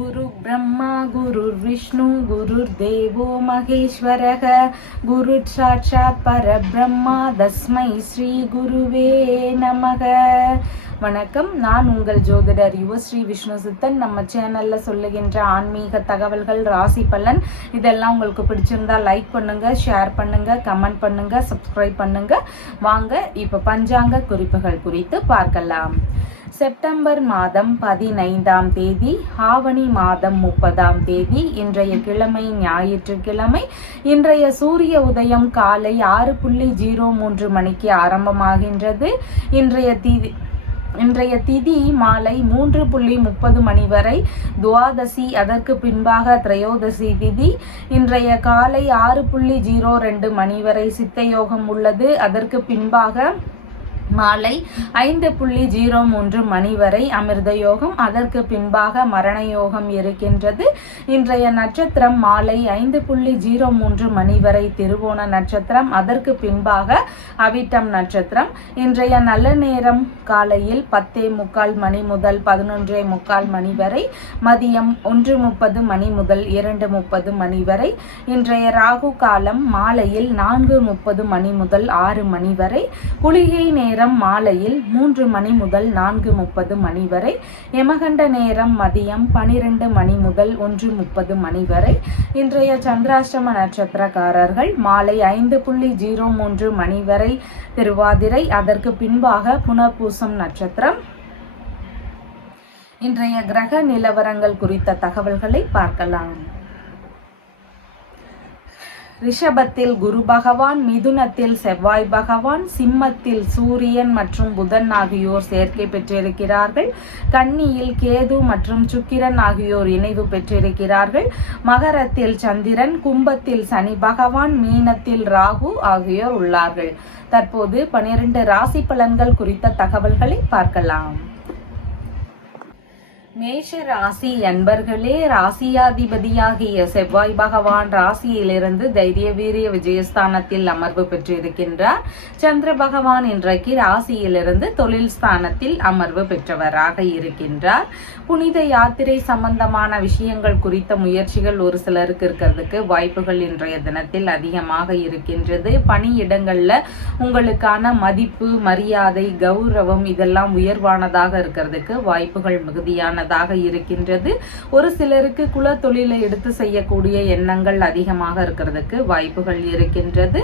गुरु ब्रह्मा गुरुर्विष्णु गुरुर्देवो महेश्वरः गुरुः साक्षात् परब्रह्मा तस्मै ஸ்ரீ குருவே நமக. வணக்கம், நான் உங்கள் ஜோதிடர் யுவஸ்ரீ விஷ்ணு சித்தன். நம்ம சேனல்ல சொல்லுகின்ற ஆன்மீக தகவல்கள், ராசி பலன் இதெல்லாம் உங்களுக்கு பிடிச்சிருந்தா லைக் பண்ணுங்க, ஷேர் பண்ணுங்க, கமெண்ட் பண்ணுங்க, சப்ஸ்கிரைப் பண்ணுங்க. வாங்க இப்ப பஞ்சாங்க குறிப்புகள் குறித்து பார்க்கலாம். செப்டம்பர் மாதம் 15ஆம் தேதி, ஆவணி மாதம் 30ஆம் தேதி, இன்றைய கிழமை ஞாயிற்றுக்கிழமை. இன்றைய சூரிய உதயம் காலை 6:03 மணிக்கு ஆரம்பமாகின்றது. இன்றைய திதி மாலை 3:30 மணி வரை துவாதசி, அதற்கு பின்பாக திரையோதசி திதி. இன்றைய காலை 6:02 மணி வரை சித்தயோகம் உள்ளது. அதற்கு பின்பாக மாலை 5:03 மணி வரை அமிர்த யோகம், அதற்கு பின்பாக மரண யோகம் இருக்கின்றது. இன்றைய நட்சத்திரம் மாலை 5:03 மணி வரை திருவோண நட்சத்திரம், அதற்கு பின்பாக அவிட்டம் நட்சத்திரம். இன்றைய நல்ல நேரம் காலையில் 10:45 மணி முதல் 11:45 மணி வரை, மதியம் 1:30 மணி முதல் 2:30 மணி வரை. இன்றைய ராகு காலம் மாலையில் 4:30 மணி முதல் 6 மணி வரை. குளிகை நேரம் மாலையில் 3 மணி முதல் 4:30 மணி வரை. யமகண்ட நேரம் மதியம் 12 மணி முதல் 1:30 மணி வரை. இன்றைய சந்திராஷ்டம நட்சத்திரக்காரர்கள் மாலை 5:03 மணி வரை திருவாதிரை, அதற்கு பின்பாக புனர்பூசம் நட்சத்திரம். இன்றைய கிரக நிலவரங்கள் குறித்த தகவல்களை பார்க்கலாம். ரிஷபத்தில் குரு பகவான், மிதுனத்தில் செவ்வாய் பகவான், சிம்மத்தில் சூரியன் மற்றும் புதன் ஆகியோர் சேர்க்கை பெற்றிருக்கிறார்கள். கன்னியில் கேது மற்றும் சுக்கிரன் ஆகியோர் இணைவு பெற்றிருக்கிறார்கள். மகரத்தில் சந்திரன், கும்பத்தில் சனி பகவான், மீனத்தில் ராகு ஆகியோர் உள்ளார்கள். தற்போது 12 ராசி பலன்கள் குறித்த தகவல்களை பார்க்கலாம். மேஷ ராசி அன்பர்களே, ராசியாதிபதியாகிய செவ்வாய் பகவான் ராசியிலிருந்து தைரிய வீரிய விஜயஸ்தானத்தில் அமர்வு பெற்றிருக்கின்றார். சந்திர பகவான் இன்றைக்கு ராசியிலிருந்து தொழில் ஸ்தானத்தில் அமர்வு பெற்றவராக இருக்கின்றார். புனித யாத்திரை சம்பந்தமான விஷயங்கள் குறித்த முயற்சிகள் ஒரு சிலருக்கு இருக்கிறதுக்கு வாய்ப்புகள் இன்றைய தினத்தில் அதிகமாக இருக்கின்றது. பணியிடங்கள்ல உங்களுக்கான மதிப்பு, மரியாதை, கௌரவம் இதெல்லாம் உயர்வானதாக இருக்கிறதுக்கு வாய்ப்புகள் மிகுதியான இருக்கின்றது. ஒரு சிலருக்கு குல தொழிலை எடுத்து செய்யக்கூடிய எண்ணங்கள் அதிகமாக இருக்கிறதுக்கு வாய்ப்புகள் இருக்கின்றது.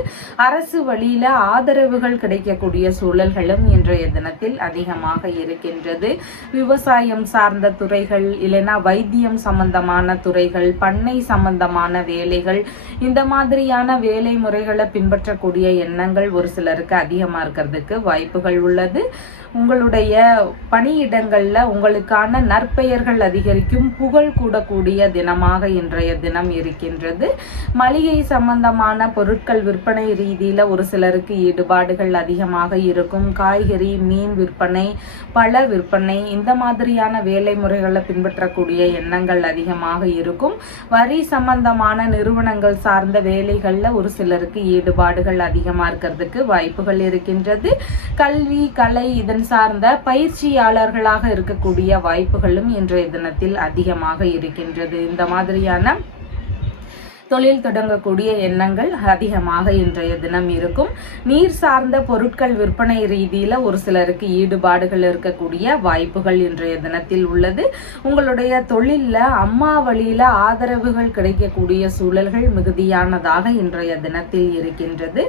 அரசு வழியில ஆதரவுகள் கிடைக்கக்கூடிய சூழல்களும் இன்றைய தினத்தில் அதிகமாக இருக்கின்றது. விவசாயம் சார்ந்த துறைகள், இல்லைன்னா வைத்தியம் சம்பந்தமான துறைகள், பண்ணை சம்பந்தமான வேலைகள், இந்த மாதிரியான வேலை முறைகளை பின்பற்றக்கூடிய எண்ணங்கள் ஒரு சிலருக்கு அதிகமா இருக்கிறதுக்கு வாய்ப்புகள் உள்ளது. உங்களுடைய பணியிடங்கள்ல உங்களுக்கான நற்பெயர்கள் அதிகரிக்கும், புகழ் கூடக்கூடிய தினமாக இன்றைய தினம் இருக்கின்றது. மளிகை சம்பந்தமான பொருட்கள் விற்பனை ரீதியில ஒரு சிலருக்கு ஈடுபாடுகள் அதிகமாக இருக்கும். காய்கறி, மீன் விற்பனை, பழ விற்பனை, இந்த மாதிரியான வேலை முறைகளை பின்பற்றக்கூடிய எண்ணங்கள் அதிகமாக இருக்கும். வரி சம்பந்தமான நிறுவனங்கள் சார்ந்த வேலைகள்ல ஒரு சிலருக்கு ஈடுபாடுகள் அதிகமா இருக்கிறதுக்கு வாய்ப்புகள் இருக்கின்றது. கல்வி, கலை இதன் சார்ந்த பயிற்சியாளர்களாக இருக்கக்கூடிய வாய்ப்புகளும் இன்றைய தினத்தில் அதிகமாக இருக்கின்றது. இந்த மாதிரியான தொழில் தொடங்கக்கூடிய எண்ணங்கள் அதிகமாக இன்றைய தினம் இருக்கும். நீர் சார்ந்த பொருட்கள் விற்பனை ரீதியில ஒரு சிலருக்கு ஈடுபாடுகள் இருக்கக்கூடிய வாய்ப்புகள் இன்றைய தினத்தில் உள்ளது. உங்களுடைய தொழில்ல அம்மா வழியில ஆதரவுகள் கிடைக்கக்கூடிய சூழல்கள் மிகுதியானதாக இன்றைய தினத்தில் இருக்கின்றது.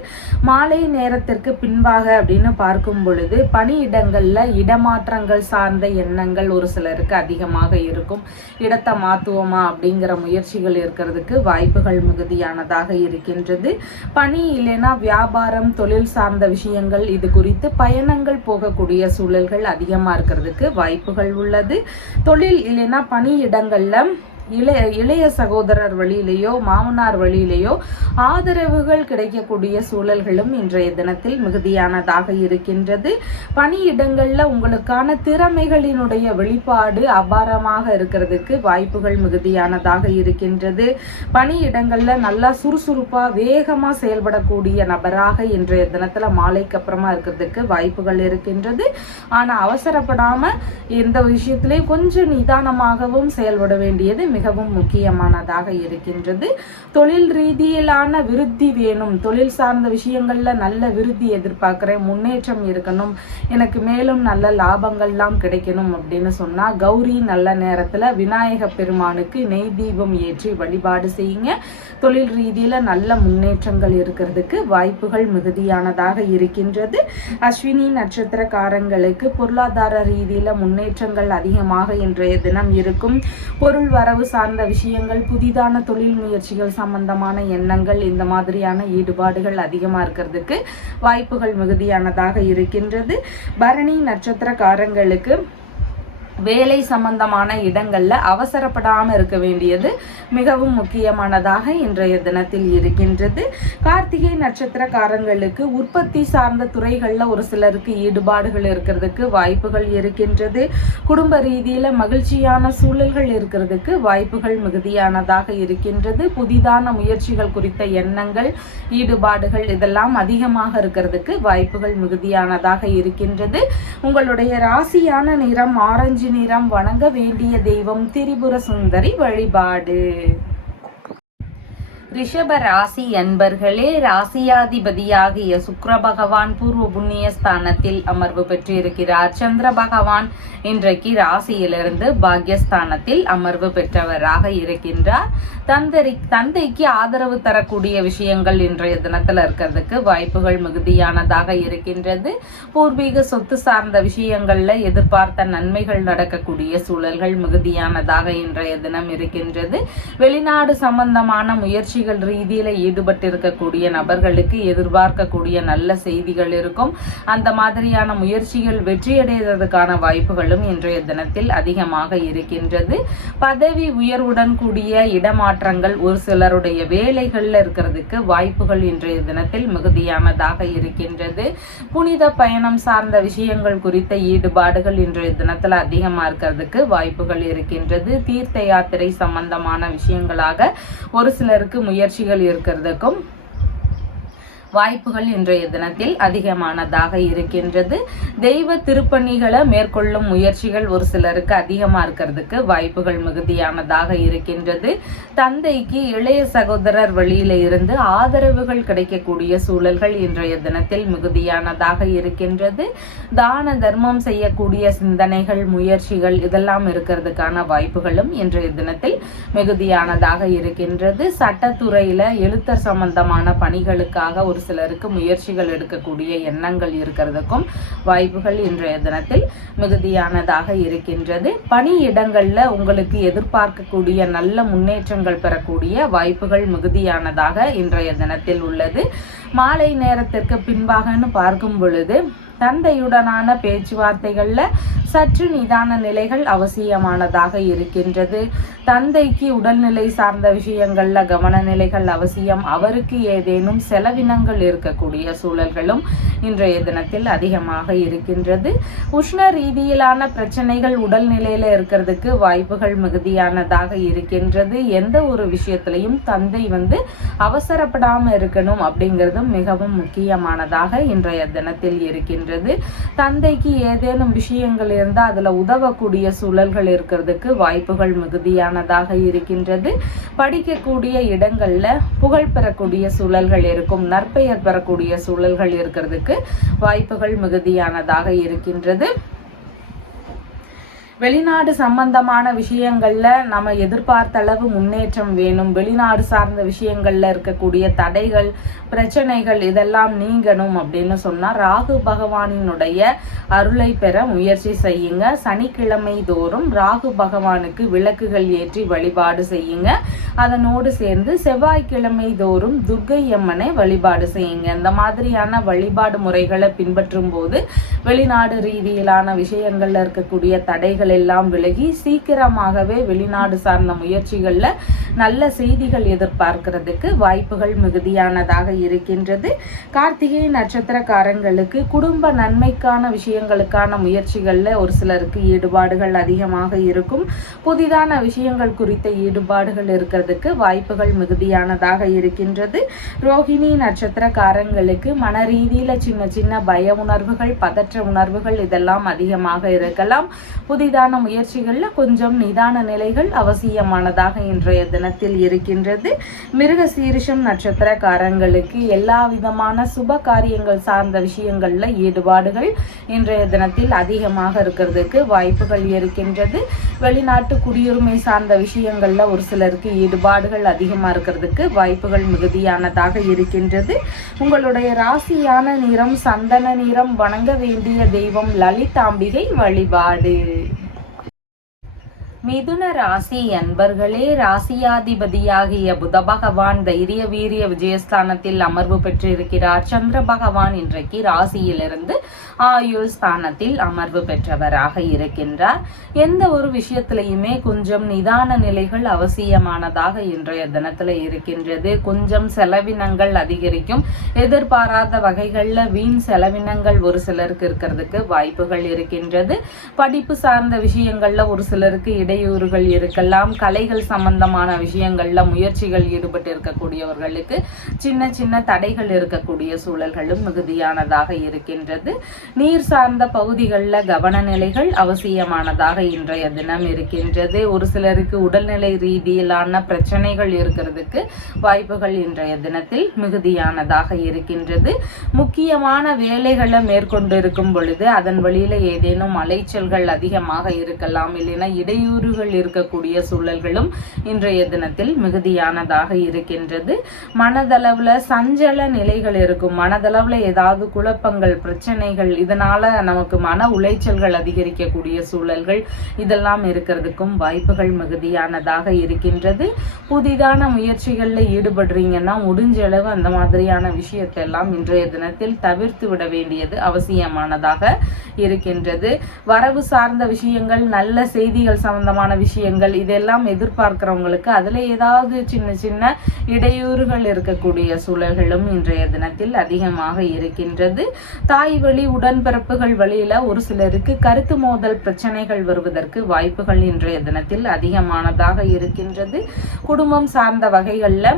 மாலை நேரத்திற்கு பின்பாக அப்படின்னு பார்க்கும் பொழுது பணியிடங்கள்ல இடமாற்றங்கள் சார்ந்த எண்ணங்கள் ஒரு சிலருக்கு அதிகமாக இருக்கும். இடத்தை மாத்துவோமா அப்படிங்கிற முயற்சிகள் இருக்கிறதுக்கு வாய்ப்புகள் மிகுதியானதாக இருக்கின்றது. பணி இல்லைனா வியாபாரம், தொழில் சார்ந்த விஷயங்கள் இது குறித்து பயணங்கள் போகக்கூடிய சூழல்கள் அதிகமா இருக்கிறதுக்கு வாய்ப்புகள் உள்ளது. தொழில் இல்லைனா பணியிடங்கள்ல இளைய சகோதரர் வழியிலேயோ மாமனார் வழியிலேயோ ஆதரவுகள் கிடைக்கக்கூடிய சூழல்களும் இன்றைய தினத்தில் மிகுதியானதாக இருக்கின்றது. பணியிடங்கள்ல உங்களுக்கான திறமைகளினுடைய வெளிப்பாடு அபாரமாக இருக்கிறதுக்கு வாய்ப்புகள் மிகுதியானதாக இருக்கின்றது. பணியிடங்கள்ல நல்லா சுறுசுறுப்பா வேகமா செயல்படக்கூடிய நபராக இன்றைய தினத்துல மாலைக்கு அப்புறமா இருக்கிறதுக்கு வாய்ப்புகள் இருக்கின்றது. ஆனா அவசரப்படாம எந்த விஷயத்திலையும் கொஞ்சம் நிதானமாகவும் செயல்பட வேண்டியது மிகவும் முக்கியமானதாக இருக்கின்றது. தொழில் ரீதியிலான விருத்தி வேணும், தொழில் சார்ந்த விஷயங்கள்ல நல்ல விருத்தி எதிர்பார்க்கிறேன், முன்னேற்றம் இருக்கணும், எனக்கு மேலும் நல்ல லாபங்கள்லாம் கிடைக்கணும் அப்படின்னு சொன்னா கௌரி நல்ல நேரத்துல விநாயக பெருமானுக்கு நெய் தீபம் ஏற்றி வழிபாடு செய்யுங்க. தொழில் ரீதியில நல்ல முன்னேற்றங்கள் இருக்கிறதுக்கு வாய்ப்புகள் மிகுதியானதாக இருக்கின்றது. அஸ்வினி நட்சத்திரக்காரங்களுக்கு பொருளாதார ரீதியில முன்னேற்றங்கள் அதிகமாக இன்றைய தினம் இருக்கும். பொருள் வரவு சார்ந்த விஷயங்கள், புதிதான தொழில் முயற்சிகள் சம்பந்தமான எண்ணங்கள், இந்த மாதிரியான ஈடுபாடுகள் அதிகமா இருக்கிறதுக்கு வாய்ப்புகள் மிகுதியானதாக இருக்கின்றது. பரணி நட்சத்திரக்காரங்களுக்கு வேலை சம்பந்தமான இடங்கள்ல அவசரப்படாம இருக்க வேண்டியது மிகவும் முக்கியமானதாக இன்றைய தினத்தில் இருக்கின்றது. கார்த்திகை நட்சத்திரக்காரங்களுக்கு உற்பத்தி சார்ந்த துறைகள்ல ஒரு சிலருக்கு ஈடுபாடுகள் இருக்கிறதுக்கு வாய்ப்புகள் இருக்கின்றது. குடும்ப ரீதியில மகிழ்ச்சியான சூழல்கள் இருக்கிறதுக்கு வாய்ப்புகள் மிகுதியானதாக இருக்கின்றது. புதிதான முயற்சிகள் குறித்த எண்ணங்கள், ஈடுபாடுகள் இதெல்லாம் அதிகமாக இருக்கிறதுக்கு வாய்ப்புகள் மிகுதியானதாக இருக்கின்றது. உங்களுடைய ராசியான நிறம் ஆரஞ்சு நிறம். வணங்க வேண்டிய தெய்வம் திரிபுர சுந்தரி வழிபாடு. ரிஷப ராசி அன்பர்களே, ராசியாதிபதியாகிய சுக்கிர பகவான் பூர்வ புண்ணிய ஸ்தானத்தில் அமர்வு பெற்றிருக்கிறார். சந்திர பகவான் இன்றைக்கு ராசியிலிருந்து பாக்யஸ்தானத்தில் அமர்வு பெற்றவராக இருக்கின்றார். தந்தைக்கு ஆதரவு தரக்கூடிய விஷயங்கள் இன்றைய தினத்துல இருக்கிறதுக்கு வாய்ப்புகள் மிகுதியானதாக இருக்கின்றது. பூர்வீக சொத்து சார்ந்த விஷயங்கள்ல எதிர்பார்த்த நன்மைகள் நடக்கக்கூடிய சூழல்கள் மிகுதியானதாக இன்றைய தினம் இருக்கின்றது. வெளிநாடு சம்பந்தமான முயற்சிகள் ரீதியில ஈடுபட்டிருக்கக்கூடிய நபர்களுக்கு எதிர்பார்க்கக்கூடிய நல்ல செய்திகள் இருக்கும். அந்த மாதிரியான முயற்சிகள் வெற்றியடைவதற்கான வாய்ப்புகளும் இன்றைய தினத்தில் அதிகமாக இருக்கின்றது. பதவி உயர்வுடன் கூடிய இடமாற்றங்கள் ஒரு சிலருடைய வேலைகள்ல இருக்கிறதுக்கு வாய்ப்புகள் இன்றைய தினத்தில் மிகுதியானதாக இருக்கின்றது. புனித பயணம் சார்ந்த விஷயங்கள் குறித்த ஈடுபாடுகள் இன்றைய தினத்துல அதிகமா இருக்கிறதுக்கு வாய்ப்புகள் இருக்கின்றது. தீர்த்த யாத்திரை சம்பந்தமான விஷயங்களாக ஒரு சிலருக்கு முயற்சிகள் இருக்கிறதுக்கும் வாய்ப்புகள் இன்றைய தினத்தில் அதிகமானதாக இருக்கின்றது. தெய்வ திருப்பணிகளை மேற்கொள்ளும் முயற்சிகள் ஒரு சிலருக்கு அதிகமா இருக்கிறதுக்கு வாய்ப்புகள் மிகுதியானதாக இருக்கின்றது. தந்தைக்கு இளைய சகோதரர் வழியில இருந்து ஆதரவுகள் கிடைக்கக்கூடிய சூழல்கள் இன்றைய தினத்தில் மிகுதியானதாக இருக்கின்றது. தான தர்மம் செய்யக்கூடிய சிந்தனைகள், முயற்சிகள் இதெல்லாம் இருக்கிறதுக்கான வாய்ப்புகளும் இன்றைய தினத்தில் மிகுதியானதாக இருக்கின்றது. சட்டத்துறையில எழுத்தர் சம்பந்தமான பணிகளுக்காக ஒரு சிலருக்கு முயற்சிகள் எடுக்கக்கூடிய எண்ணங்கள் இருக்கிறதுக்கும் வாய்ப்புகள் இன்றைய தினத்தில் மிகுதியானதாக இருக்கின்றது. பணியிடங்கள்ல உங்களுக்கு எதிர்பார்க்கக்கூடிய நல்ல முன்னேற்றங்கள் பெறக்கூடிய வாய்ப்புகள் மிகுதியானதாக இன்றைய தினத்தில் உள்ளது. மாலை நேரத்திற்கு பின்பாகன்னு பார்க்கும் பொழுது தந்தையுடனான பேச்சுவார்த்தைகள்ல சற்று நிதான நிலைகள் அவசியமானதாக இருக்கின்றது. தந்தைக்கு உடல்நிலை சார்ந்த விஷயங்கள்ல கவன நிலைகள் அவசியம். அவருக்கு ஏதேனும் செலவினங்கள் இருக்கக்கூடிய சூழல்களும் இன்றைய தினத்தில் அதிகமாக இருக்கின்றது. உஷ்ண ரீதியிலான பிரச்சனைகள் உடல்நிலையில இருக்கிறதுக்கு வாய்ப்புகள் மிகுதியானதாக இருக்கின்றது. எந்த ஒரு விஷயத்திலையும் தந்தை அவசரப்படாம இருக்கணும் அப்படிங்கிறதும் மிகவும் முக்கியமானதாக இன்றைய தினத்தில் இருக்கின்றது. தந்தைக்கு ஏதேனும் விஷயங்கள் இருந்தால் அதுல உதவக்கூடிய சூழல்கள் இருக்கிறதுக்கு வாய்ப்புகள் மிகுதியானதாக இருக்கின்றது. படிக்கக்கூடிய இடங்கள்ல புகழ் பெறக்கூடிய சூழல்கள் இருக்கும், நற்பெயர் பெறக்கூடிய சூழல்கள் இருக்கிறதுக்கு வாய்ப்புகள் மிகுதியானதாக இருக்கின்றது. வெளிநாடு சம்பந்தமான விஷயங்கள்ல நம்ம எதிர்பார்த்த அளவு முன்னேற்றம் வேணும். வெளிநாடு சார்ந்த விஷயங்கள்ல இருக்கக்கூடிய தடைகள், பிரச்சனைகள் இதெல்லாம் நீங்கணும் அப்படின்னு சொன்னா ராகு பகவானினுடைய அருளை பெற முயற்சி செய்யுங்க. சனிக்கிழமை தோறும் ராகு பகவானுக்கு விளக்குகள் ஏற்றி வழிபாடு செய்யுங்க. அதனோடு சேர்ந்து செவ்வாய்க்கிழமை தோறும் துர்க்கை அம்மனை வழிபாடு செய்யுங்க. இந்த மாதிரியான வழிபாடு முறைகளை பின்பற்றும் போது வெளிநாடு ரீதியிலான விஷயங்கள்ல இருக்கக்கூடிய தடைகள் தடைகள் எல்லாம் விலகி சீக்கிரமாகவே வெளிநாடு சார்ந்த முயற்சிகள்ல நல்ல செய்திகள் எதிர்பார்க்கிறதுக்கு வாய்ப்புகள் மிகுதியானதாக இருக்கின்றது. கார்த்திகை நட்சத்திரக்காரங்களுக்கு குடும்ப நன்மைக்கான விஷயங்களுக்கான முயற்சிகள்ல ஒரு சிலருக்கு ஈடுபாடுகள் அதிகமாக இருக்கும். புதிதான விஷயங்கள் குறித்த ஈடுபாடுகள் இருக்கிறதுக்கு வாய்ப்புகள் மிகுதியானதாக இருக்கின்றது. ரோஹிணி நட்சத்திரக்காரங்களுக்கு மன ரீதியில சின்ன சின்ன பய உணர்வுகள், பதற்ற உணர்வுகள் இதெல்லாம் அதிகமாக இருக்கலாம். புதிதான முயற்சிகள்ல கொஞ்சம் நிதான நிலைகள் அவசியமானதாக இன்றைய தினத்தில் இருக்கின்றது. மிருக சீரிஷம் நட்சத்திரக்காரங்களுக்கு எல்லா விதமான சுப காரியங்கள் சார்ந்த விஷயங்கள்ல ஈடுபாடுகள் இன்றைய தினத்தில் அதிகமாக இருக்கிறதுக்கு வாய்ப்புகள் இருக்கின்றது. வெளிநாட்டு குடியுரிமை சார்ந்த விஷயங்கள்ல ஒரு சிலருக்கு ஈடுபாடுகள் அதிகமா இருக்கிறதுக்கு வாய்ப்புகள் மிகுதியானதாக இருக்கின்றது. உங்களுடைய ராசியான நிறம் சந்தன நிறம். வணங்க வேண்டிய தெய்வம் லலிதாம்பிகை வழிபாடு. மிதுன ராசி அன்பர்களே, ராசியாதிபதியாகிய புத பகவான் தைரிய வீரிய விஜயஸ்தானத்தில் அமர்வு பெற்றிருக்கிறார். சந்திர பகவான் இன்றைக்கு ராசியிலிருந்து ஆயுள் ஸ்தானத்தில் அமர்வு பெற்றவராக இருக்கின்றார். எந்த ஒரு விஷயத்திலையுமே கொஞ்சம் நிதான நிலைகள் அவசியமானதாக இன்றைய தினத்துல இருக்கின்றது. கொஞ்சம் செலவினங்கள் அதிகரிக்கும். எதிர்பாராத வகைகள்ல வீண் செலவினங்கள் ஒரு சிலருக்கு இருக்கிறதுக்கு வாய்ப்புகள் இருக்கின்றது. படிப்பு சார்ந்த விஷயங்கள்ல ஒரு சிலருக்கு இடையூறுகள் இருக்கலாம். கலைகள் சம்பந்தமான விஷயங்கள்ல முயற்சிகள் ஈடுபட்டு இருக்கக்கூடியவர்களுக்கு சின்ன சின்ன தடைகள் இருக்கக்கூடிய சூழல்களும் மிகுதியானதாக இருக்கின்றது. நீர் சார்ந்த பகுதிகளில் கவன நிலைகள் அவசியமானதாக இன்றைய தினம் இருக்கின்றது. ஒரு சிலருக்கு உடல்நிலை ரீதியிலான பிரச்சனைகள் இருக்கிறதுக்கு வாய்ப்புகள் இன்றைய தினத்தில் மிகுதியானதாக இருக்கின்றது. முக்கியமான வேலைகளை மேற்கொண்டிருக்கும் பொழுது அதன் வழியில ஏதேனும் அலைச்சல்கள் அதிகமாக இருக்கலாம். இல்லைன்னா இடையூறுகள் இருக்கக்கூடிய சூழல்களும் இன்றைய தினத்தில் மிகுதியானதாக இருக்கின்றது. மனதளவுல சஞ்சல நிலைகள் இருக்கும். மனதளவுல ஏதாவது குழப்பங்கள், பிரச்சனைகள், இதனால நமக்கு மன உளைச்சல்கள் அதிகரிக்கக்கூடிய சூழல்கள் இதெல்லாம் இருக்கிறதுக்கும் வாய்ப்புகள் மிகுதியானதாக இருக்கின்றது. புதிதான முயற்சிகள்ல ஈடுபடுறீங்கன்னா முடிஞ்ச அளவு அந்த மாதிரியான விஷயத்தை எல்லாம் இன்றைய தினத்தில் தவிர்த்து விட வேண்டியது அவசியமானதாக இருக்கின்றது. வரவு சார்ந்த விஷயங்கள், நல்ல செய்திகள் சம்பந்தமான விஷயங்கள் இதெல்லாம் எதிர்பார்க்கிறவங்களுக்கு அதுல ஏதாவது சின்ன சின்ன இடையூறுகள் இருக்கக்கூடிய சூழல்களும் இன்றைய தினத்தில் அதிகமாக இருக்கின்றது. தாய் வழி உடன்பிறப்புகள் வழியில ஒரு சிலருக்கு கருத்து மோதல் பிரச்சனைகள் வருவதற்கு வாய்ப்புகள் இன்றைய தினத்தில் அதிகமானதாக இருக்கின்றது. குடும்பம் சார்ந்த வகைகள்ல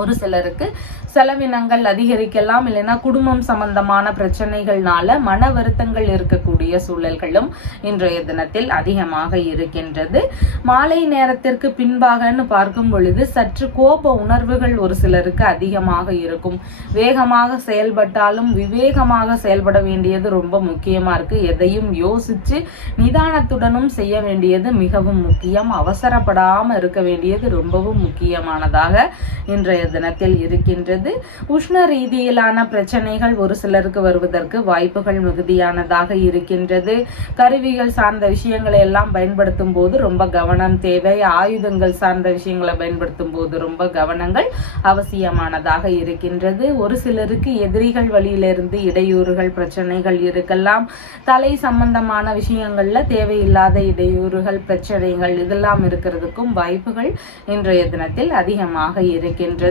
ஒரு சிலருக்கு செலவினங்கள் அதிகரிக்கலாம். இல்லைன்னா குடும்பம் சம்பந்தமான பிரச்சனைகள்னால மன வருத்தங்கள் இருக்கக்கூடிய சூழல்களும் இன்றைய தினத்தில் அதிகமாக இருக்கின்றது. மாலை நேரத்திற்கு பின்பாகன்னு பார்க்கும் பொழுது சற்று கோப உணர்வுகள் ஒரு சிலருக்கு அதிகமாக இருக்கும். வேகமாக செயல்பட்டாலும் விவேகமாக செயல்பட வேண்டியது ரொம்ப முக்கியமா இருக்கு. எதையும் யோசிச்சு நிதானத்துடனும் செய்ய வேண்டியது மிகவும் முக்கியம். அவசரப்படாம இருக்க வேண்டியது ரொம்பவும் முக்கியமானதாக இன்றைய தினத்தில் இருக்கின்றது. உஷ்ண ரீதியிலான பிரச்சனைகள் ஒரு சிலருக்கு வருவதற்கு வாய்ப்புகள் மிகுதியானதாக இருக்கின்றது. கருவிகள் சார்ந்த விஷயங்களை எல்லாம் பயன்படுத்தும் போது ரொம்ப கவனம் தேவை. ஆயுதங்கள் சார்ந்த விஷயங்களை பயன்படுத்தும் போது ரொம்ப கவனங்கள் அவசியமானதாக இருக்கின்றது. ஒரு சிலருக்கு எதிரிகள் வழியிலிருந்து இடையூறுகள், பிரச்சனைகள் இருக்கலாம். தலை சம்பந்தமான விஷயங்கள்ல தேவையில்லாத இடையூறுகள், பிரச்சனைகள் இதெல்லாம் இருக்கிறதுக்கும் வாய்ப்புகள் இன்றைய தினத்தில் அதிகமாக இருக்கின்றது.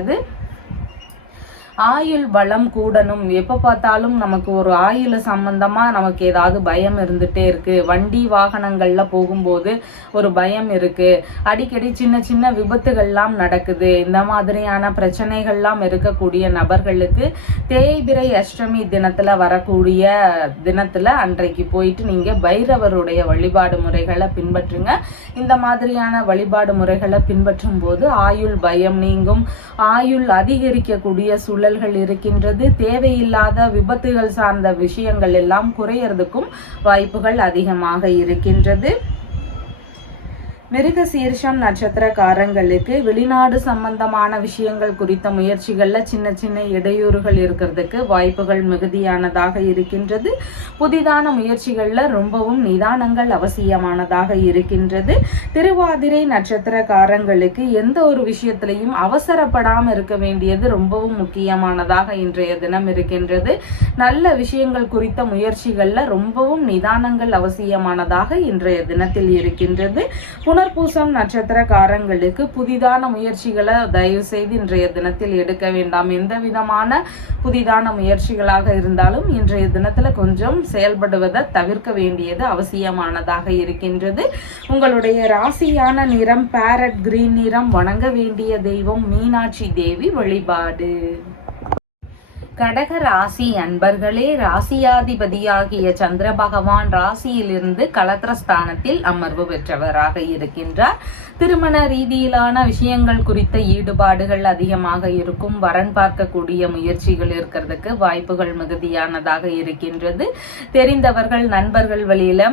ஆயுள் பலம் கூடணும். எப்ப பார்த்தாலும் நமக்கு ஒரு ஆயுள் சம்பந்தமா நமக்கு ஏதாவது பயம் இருந்துட்டே இருக்கு. வண்டி வாகனங்கள்ல போகும்போது ஒரு பயம் இருக்கு. அடிக்கடி சின்ன சின்ன விபத்துகள்லாம் நடக்குது. இந்த மாதிரியான பிரச்சனைகள்லாம் இருக்கக்கூடிய நபர்களுக்கு தேய்பிறை அஷ்டமி தினத்துல வரக்கூடிய தினத்துல அன்றைக்கு போயிட்டு நீங்க பைரவருடைய வழிபாடு முறைகளை பின்பற்றுங்க. இந்த மாதிரியான வழிபாடு முறைகளை பின்பற்றும் போது ஆயுள் பயம் நீங்கும். ஆயுள் அதிகரிக்கக்கூடிய சூழல் இருக்கின்றது. தேவையில்லாத விபத்துகள் சார்ந்த விஷயங்கள் எல்லாம் குறையறதுக்கும் வாய்ப்புகள் அதிகமாக இருக்கின்றது. மிருகசீரிஷம் நட்சத்திரக்காரங்களுக்கு வெளிநாடு சம்பந்தமான விஷயங்கள் குறித்த முயற்சிகள்ல சின்ன சின்ன இடையூறுகள் இருக்கிறதுக்கு வாய்ப்புகள் மிகுதியானதாக இருக்கின்றது. புதிதான முயற்சிகள்ல ரொம்பவும் நிதானங்கள் அவசியமானதாக இருக்கின்றது. திருவாதிரை நட்சத்திரக்காரங்களுக்கு எந்த ஒரு விஷயத்திலையும் அவசரப்படாம இருக்க வேண்டியது ரொம்பவும் முக்கியமானதாக இன்றைய தினம் இருக்கின்றது. நல்ல விஷயங்கள் குறித்த முயற்சிகள்ல ரொம்பவும் நிதானங்கள் அவசியமானதாக இன்றைய தினத்தில் இருக்கின்றது. புனர்பூசம் நட்சத்திரக்காரங்களுக்கு புதிதான முயற்சிகளை தயவு செய்து இன்றைய தினத்தில் எடுக்க வேண்டாம். எந்த விதமான புதிதான முயற்சிகளாக இருந்தாலும் இன்றைய தினத்துல கொஞ்சம் செயல்படுவதை தவிர்க்க வேண்டியது அவசியமானதாக இருக்கின்றது. உங்களுடைய ராசியான நிறம் பேரட் கிரீன் நிறம். வணங்க வேண்டிய தெய்வம் மீனாட்சி தேவி வழிபாடு. கடக ராசி அன்பர்களே, ராசியாதிபதியாகிய சந்திர பகவான் ராசியிலிருந்து களத்திரஸ்தானத்தில் அமர்வு பெற்றவராக இருக்கின்றார். திருமண ரீதியிலான விஷயங்கள் குறித்த ஈடுபாடுகள் அதிகமாக இருக்கும். வரன் பார்க்கக்கூடிய முயற்சிகள் இருக்கிறதுக்கு வாய்ப்புகள் மிகுதியானதாக இருக்கின்றது. தெரிந்தவர்கள் நண்பர்கள் வழியில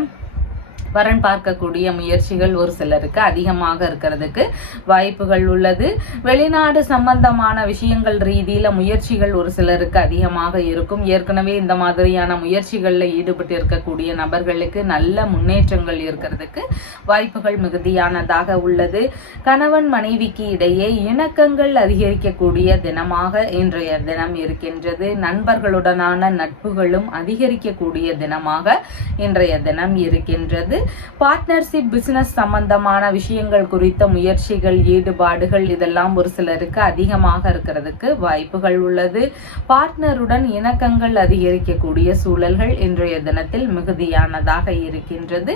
வரன் பார்க்கக்கூடிய முயற்சிகள் ஒரு சிலருக்கு அதிகமாக இருக்கிறதுக்கு வாய்ப்புகள் உள்ளது. வெளிநாடு சம்பந்தமான விஷயங்கள் ரீதியில முயற்சிகள் ஒரு சிலருக்கு அதிகமாக இருக்கும். ஏற்கனவே இந்த மாதிரியான முயற்சிகள்ல ஈடுபட்டு இருக்கக்கூடிய நபர்களுக்கு நல்ல முன்னேற்றங்கள் இருக்கிறதுக்கு வாய்ப்புகள் மிகுதியானதாக உள்ளது. கணவன் மனைவிக்கு இடையே இணக்கங்கள் அதிகரிக்கக்கூடிய தினமாக இன்றைய தினம் இருக்கின்றது. நண்பர்களுடனான நட்புகளும் அதிகரிக்கக்கூடிய தினமாக இன்றைய தினம் இருக்கின்றது. பார்ட்னர்ஷிப் பிசினஸ் சம்பந்தமான விஷயங்கள் குறித்த முயற்சிகள் ஈடுபாடுகள் இதெல்லாம் ஒரு சிலருக்கு அதிகமாக இருக்கிறதுக்கு வாய்ப்புகள் உள்ளது. பார்ட்னருடன் இணக்கங்கள் அதிகரிக்கக்கூடிய சூழல்கள் இன்றைய தினத்தில் மிகுதியானதாக இருக்கின்றது.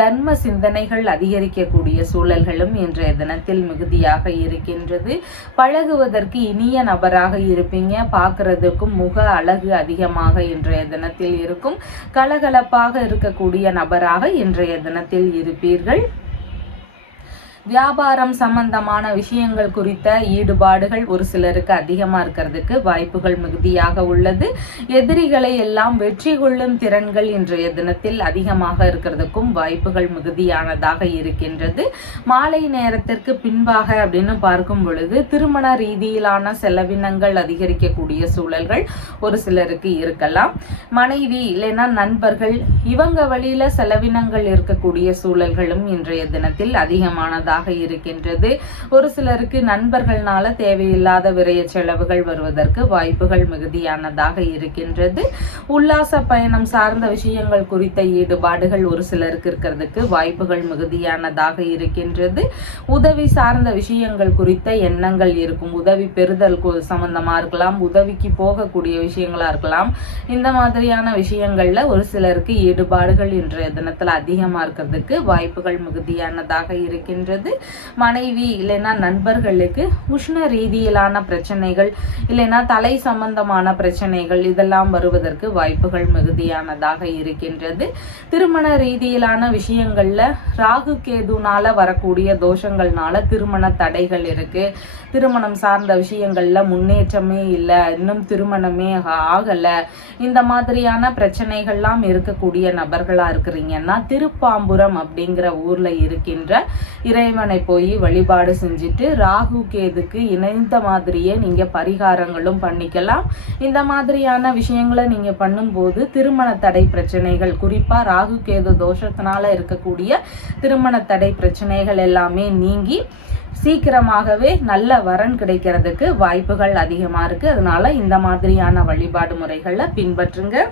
தர்ம சிந்தனைகள் அதிகரிக்கக்கூடிய சூழல்களும் இன்றைய தினத்தில் மிகுதியாக இருக்கின்றது. பழகுவதற்கு இனிய நபராக இருப்பீங்க. பார்க்கறதுக்கும் முக அழகு அதிகமாக இன்றைய தினத்தில் இருக்கும். கலகலப்பாக இருக்கக்கூடிய நபராக இன்றைய தினத்தில் இருப்பீர்கள். வியாபாரம் சம்பந்தமான விஷயங்கள் குறித்த ஈடுபாடுகள் ஒரு சிலருக்கு அதிகமா இருக்கிறதுக்கு வாய்ப்புகள் மிகுதியாக உள்ளது. எதிரிகளை எல்லாம் வெற்றி கொள்ளும் திறன்கள் இன்றைய தினத்தில் அதிகமாக இருக்கிறதுக்கும் வாய்ப்புகள் மிகுதியானதாக இருக்கின்றது. மாலை நேரத்திற்கு பின்பாக அப்படின்னு பார்க்கும் பொழுது திருமண ரீதியிலான செலவினங்கள் அதிகரிக்கக்கூடிய சூழல்கள் ஒரு சிலருக்கு இருக்கலாம். மனைவி இல்லைன்னா நண்பர்கள் இவங்க வழியில செலவினங்கள் இருக்கக்கூடிய சூழல்களும் இன்றைய தினத்தில் அதிகமானதாக இருக்கின்றது. ஒரு சிலருக்கு நண்பர்களால தேவையில்லாத விரைய செலவுகள் வருவதற்கு வாய்ப்புகள் மிகுதியானதாக இருக்கின்றது. உல்லாச பயணம் சார்ந்த விஷயங்கள் குறித்த ஈடுபாடுகள் ஒரு சிலருக்கு இருக்கிறதுக்கு வாய்ப்புகள் மிகுதியானதாக இருக்கின்றது. உதவி சார்ந்த விஷயங்கள் குறித்த எண்ணங்கள் இருக்கும். உதவி பெறுதல் சம்பந்தமா இருக்கலாம், உதவிக்கு போகக்கூடிய விஷயங்களா இருக்கலாம். இந்த மாதிரியான விஷயங்கள்ல ஒரு சிலருக்கு ஈடுபாடுகள் இன்றைய தினத்துல அதிகமா இருக்கிறதுக்கு வாய்ப்புகள் மிகுதியானதாக இருக்கின்றது. மனைவி இல்லைன்னா நண்பர்களுக்கு உஷ்ண ரீதியிலான பிரச்சனைகள் இல்லைன்னா தலை சம்பந்தமான பிரச்சனைகள் இதெல்லாம் வருவதற்கு வாய்ப்புகள் மிகுதியானதாக இருக்கின்றது. திருமண ரீதியிலான விஷயங்கள்ல ராகு கேதுனால வரக்கூடிய தோஷங்கள்னால திருமண தடைகள் இருக்கு. திருமணம் சார்ந்த விஷயங்கள்ல முன்னேற்றமே இல்லை, இன்னும் திருமணமே ஆகல, இந்த மாதிரியான பிரச்சனைகள்லாம் இருக்கக்கூடிய நபர்களா இருக்கிறீங்கன்னா திருப்பாம்புரம் அப்படிங்கிற ஊர்ல இருக்கின்ற இறைவனை போய் வழிபாடு செஞ்சுட்டு ராகு கேதுக்கு இணைந்த மாதிரியே நீங்க பரிகாரங்களும் பண்ணிக்கலாம். இந்த மாதிரியான விஷயங்களை நீங்க பண்ணும்போது திருமண தடை பிரச்சனைகள், குறிப்பா ராகு கேது தோஷத்தினால இருக்கக்கூடிய திருமண தடை பிரச்சனைகள் எல்லாமே நீங்கி சீக்கிரமாகவே நல்ல வரன் கிடைக்கிறதுக்கு வாய்ப்புகள் அதிகமா இருக்கு. அதனால இந்த மாதிரியான வழிபாடு முறைகளை பின்பற்றுங்க.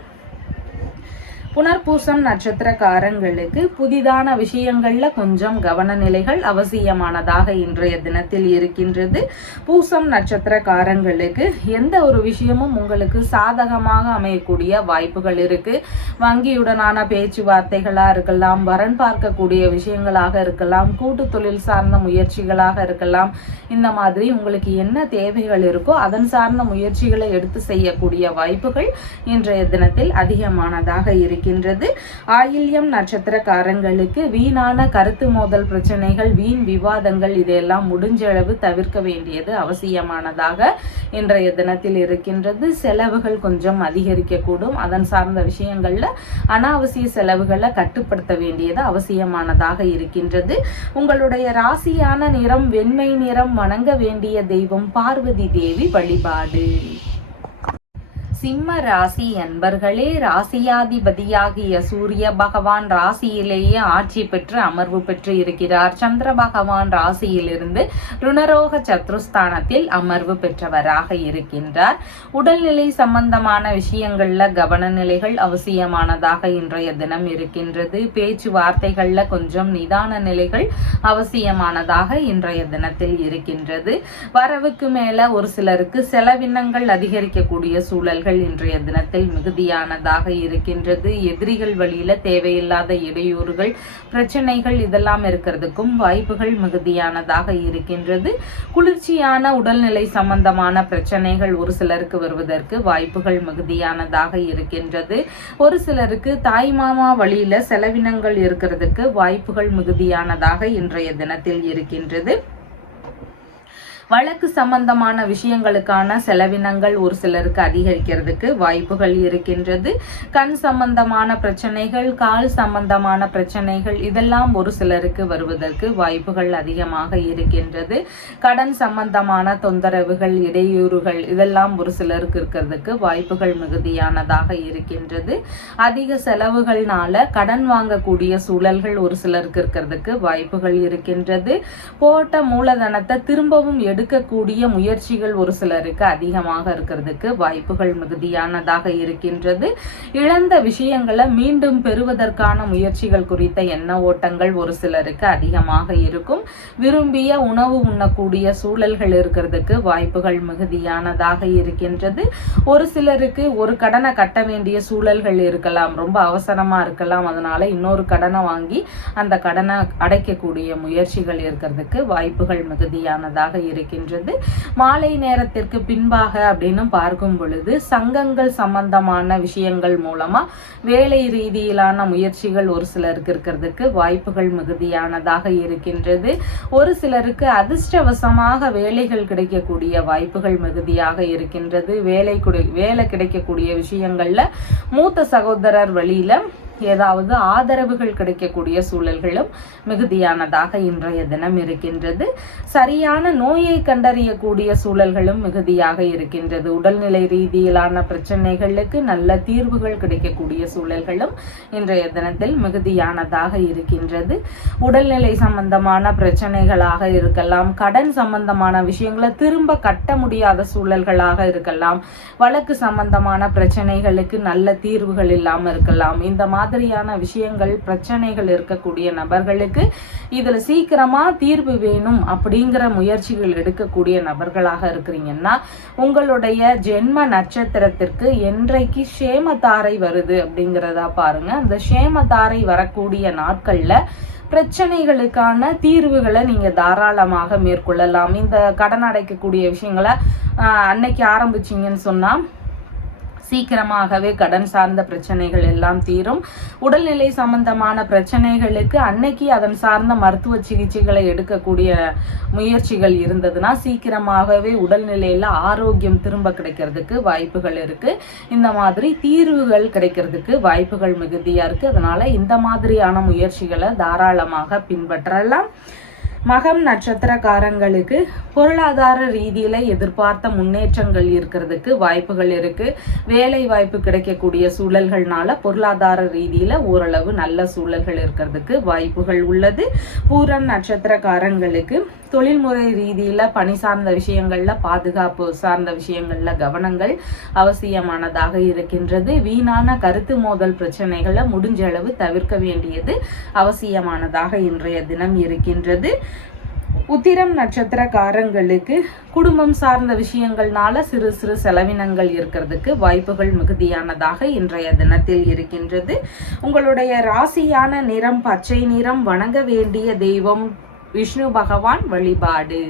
புனர்பூசம் நட்சத்திரக்காரங்களுக்கு புதிதான விஷயங்கள்ல கொஞ்சம் கவன நிலைகள் அவசியமானதாக இன்றைய தினத்தில் இருக்கின்றது. பூசம் நட்சத்திரக்காரங்களுக்கு எந்த ஒரு விஷயமும் உங்களுக்கு சாதகமாக அமையக்கூடிய வாய்ப்புகள் இருக்கு. வங்கியுடனான பேச்சுவார்த்தைகளா இருக்கலாம், வரன் பார்க்கக்கூடிய விஷயங்களாக இருக்கலாம், கூட்டு தொழில் சார்ந்த முயற்சிகளாக இருக்கலாம். இந்த மாதிரி உங்களுக்கு என்ன தேவைகள் இருக்கோ அதன் சார்ந்த முயற்சிகளை எடுத்து செய்யக்கூடிய வாய்ப்புகள் இன்றைய தினத்தில் அதிகமானதாக இருக்கு. இருக்கின்றது. ஆயில்யம் நட்சத்திரக்காரங்களுக்கு வீணான கருத்து மோதல் பிரச்சனைகள், வீண் விவாதங்கள் இதையெல்லாம் முடிஞ்ச அளவு தவிர்க்க வேண்டியது அவசியமானதாக இன்றைய தினத்தில் இருக்கின்றது. செலவுகள் கொஞ்சம் அதிகரிக்க கூடும். அதன் சார்ந்த விஷயங்கள்ல அனாவசிய செலவுகளை கட்டுப்படுத்த வேண்டியது அவசியமானதாக இருக்கின்றது. உங்களுடைய ராசியான நிறம் வெண்மை நிறம். வணங்க வேண்டிய தெய்வம் பார்வதி தேவி வழிபாடு. சிம்ம ராசி அன்பர்களே, ராசியாதிபதியாகிய சூரிய பகவான் ராசியிலேயே ஆட்சி பெற்று அமர்வு பெற்று இருக்கிறார். சந்திர பகவான் ராசியிலிருந்து ருணரோக சத்ருஸ்தானத்தில் அமர்வு பெற்றவராக இருக்கின்றார். உடல்நிலை சம்பந்தமான விஷயங்கள்ல கவனநிலைகள் அவசியமானதாக இன்றைய தினம் இருக்கின்றது. பேச்சுவார்த்தைகள்ல கொஞ்சம் நிதான நிலைகள் அவசியமானதாக இன்றைய தினத்தில் இருக்கின்றது. வரவுக்கு மேல ஒரு சிலருக்கு செலவினங்கள் அதிகரிக்கக்கூடிய சூழல்கள் இன்றைய தினத்தில் மிகுதியானதாக இருக்கின்றது. எதிரிகள் வழியில தேவையில்லாத இடையூறுகள், பிரச்சனைகள் இதெல்லாம் இருக்கிறதுக்கும் வாய்ப்புகள் மிகுதியானதாக இருக்கின்றது. குளிர்ச்சியான உடல்நிலை சம்பந்தமான பிரச்சனைகள் ஒரு சிலருக்கு வருவதற்கு வாய்ப்புகள் மிகுதியானதாக இருக்கின்றது. ஒரு சிலருக்கு தாய் மாமா வழியில செலவினங்கள் இருக்கிறதுக்கு வாய்ப்புகள் மிகுதியானதாக இன்றைய தினத்தில் இருக்கின்றது. வழக்கு சம்பந்தமான விஷயங்களுக்கான செலவினங்கள் ஒரு சிலருக்கு அதிகரிக்கிறதுக்கு வாய்ப்புகள் இருக்கின்றது. கண் சம்பந்தமான பிரச்சனைகள், கால் சம்பந்தமான பிரச்சனைகள் இதெல்லாம் ஒரு சிலருக்கு வருவதற்கு வாய்ப்புகள் அதிகமாக இருக்கின்றது. கடன் சம்பந்தமான தொந்தரவுகள், இடையூறுகள் இதெல்லாம் ஒரு சிலருக்கு இருக்கிறதுக்கு வாய்ப்புகள் மிகுதியானதாக இருக்கின்றது. அதிக செலவுகள்னால கடன் வாங்கக்கூடிய சூழல்கள் ஒரு சிலருக்கு இருக்கிறதுக்கு வாய்ப்புகள் இருக்கின்றது. போட்ட மூலதனத்தை திரும்பவும் எடுக்கக்கூடிய முயற்சிகள் ஒரு சிலருக்கு அதிகமாக இருக்கிறதுக்கு வாய்ப்புகள் மிகுதியானதாக இருக்கின்றது. இழந்த விஷயங்களை மீண்டும் பெறுவதற்கான முயற்சிகள் குறித்த எண்ண ஓட்டங்கள் ஒரு சிலருக்கு அதிகமாக இருக்கும். விரும்பிய உணவு உண்ணக்கூடிய சூழல்கள் இருக்கிறதுக்கு வாய்ப்புகள் மிகுதியானதாக இருக்கின்றது. ஒரு சிலருக்கு ஒரு கடனை கட்ட வேண்டிய சூழல்கள் இருக்கலாம், ரொம்ப அவசரமா இருக்கலாம். அதனால இன்னொரு கடனை வாங்கி அந்த கடனை அடைக்கக்கூடிய முயற்சிகள் இருக்கிறதுக்கு வாய்ப்புகள் மிகுதியானதாக இருக்கின்றது. மாலை நேரத்திற்கு பின்பாக அப்படின்னு பார்க்கும் பொழுது சங்கங்கள் சம்பந்தமான விஷயங்கள் மூலமா வேலை ரீதியிலான முயற்சிகள் ஒரு சிலருக்கு இருக்கிறதுக்கு வாய்ப்புகள் மிகுதியானதாக இருக்கின்றது. ஒரு சிலருக்கு அதிர்ஷ்டவசமாக வேலைகள் கிடைக்கக்கூடிய வாய்ப்புகள் மிகுதியாக இருக்கின்றது. வேலை கிடைக்கக்கூடிய விஷயங்கள்ல மூத்த சகோதரர் வழியில ஏதாவது ஆதரவுகள் கிடைக்கக்கூடிய சூழல்களும் மிகுதியானதாக இன்றைய தினம் இருக்கின்றது. சரியான நோயை கண்டறியக்கூடிய சூழல்களும் மிகுதியாக இருக்கின்றது. உடல்நிலை ரீதியிலான பிரச்சனைகளுக்கு நல்ல தீர்வுகள் கிடைக்கக்கூடிய சூழல்களும் இன்றைய தினத்தில் மிகுதியானதாக இருக்கின்றது. உடல்நிலை சம்பந்தமான பிரச்சனைகளாக இருக்கலாம், கடன் சம்பந்தமான விஷயங்களை திரும்ப கட்ட முடியாத சூழல்களாக இருக்கலாம், வழக்கு சம்பந்தமான பிரச்சனைகளுக்கு நல்ல தீர்வுகள் இல்லாமல் இருக்கலாம். இந்த மாதிரியான விஷயங்கள், பிரச்சனைகள் இருக்கக்கூடிய நபர்களுக்கு இதுல சீக்கிரமா தீர்வு வேணும் அப்படிங்கிற முயற்சிகள் எடுக்கக்கூடிய நபர்களாக இருக்கிறீங்கன்னா உங்களுடைய ஜென்ம நட்சத்திரத்திற்கு என்றைக்கு சேமதாரை வருது அப்படிங்கிறதா பாருங்க. அந்த சேமதாரை வரக்கூடிய நாட்கள்ல பிரச்சனைகளுக்கான தீர்வுகளை நீங்க தாராளமாக மேற்கொள்ளலாம். இந்த கடன் அடைக்கக்கூடிய விஷயங்களை அன்னைக்கு ஆரம்பிச்சீங்கன்னு சொன்னா சீக்கிரமாகவே கடன் சார்ந்த பிரச்சனைகள் எல்லாம் தீரும். உடல்நிலை சம்பந்தமான பிரச்சனைகளுக்கு அன்னைக்கு அதன் சார்ந்த மருத்துவ சிகிச்சைகளை எடுக்கக்கூடிய முயற்சிகள் இருந்ததுன்னா சீக்கிரமாகவே உடல்நிலையில ஆரோக்கியம் திரும்ப கிடைக்கிறதுக்கு வாய்ப்புகள் இருக்கு. இந்த மாதிரி தீர்வுகள் கிடைக்கிறதுக்கு வாய்ப்புகள் மிகுதியா இருக்கு. அதனால இந்த மாதிரியான முயற்சிகளை தாராளமாக பின்பற்றலாம். மகம் நட்சத்திரக்காரங்களுக்கு பொருளாதார ரீதியில எதிர்பார்த்த முன்னேற்றங்கள் இருக்கிறதுக்கு வாய்ப்புகள் இருக்கு. வேலை வாய்ப்பு கிடைக்கக்கூடிய சூழல்கள்னால பொருளாதார ரீதியில ஓரளவு நல்ல சூழல்கள் இருக்கிறதுக்கு வாய்ப்புகள் உள்ளது. பூரம் நட்சத்திரக்காரங்களுக்கு தொழில்முறை ரீதியில பணி சார்ந்த விஷயங்கள்ல, பாதுகாப்பு சார்ந்த விஷயங்கள்ல கவனங்கள் அவசியமானதாக இருக்கின்றது. வீணான கருத்து மோதல் பிரச்சனைகளை முடிஞ்ச அளவு தவிர்க்க வேண்டியது அவசியமானதாக இன்றைய தினம் இருக்கின்றது. உத்திரம் நட்சத்திரக்காரங்களுக்கு குடும்பம் சார்ந்த விஷயங்கள்னால சிறு சிறு செலவினங்கள் இருக்கிறதுக்கு வாய்ப்புகள் மிகுதியானதாக இன்றைய தினத்தில் இருக்கின்றது. உங்களுடைய ராசியான நிறம் பச்சை நிறம். வணங்க வேண்டிய தெய்வம் விஷ்ணு பகவான் வழிபாடு.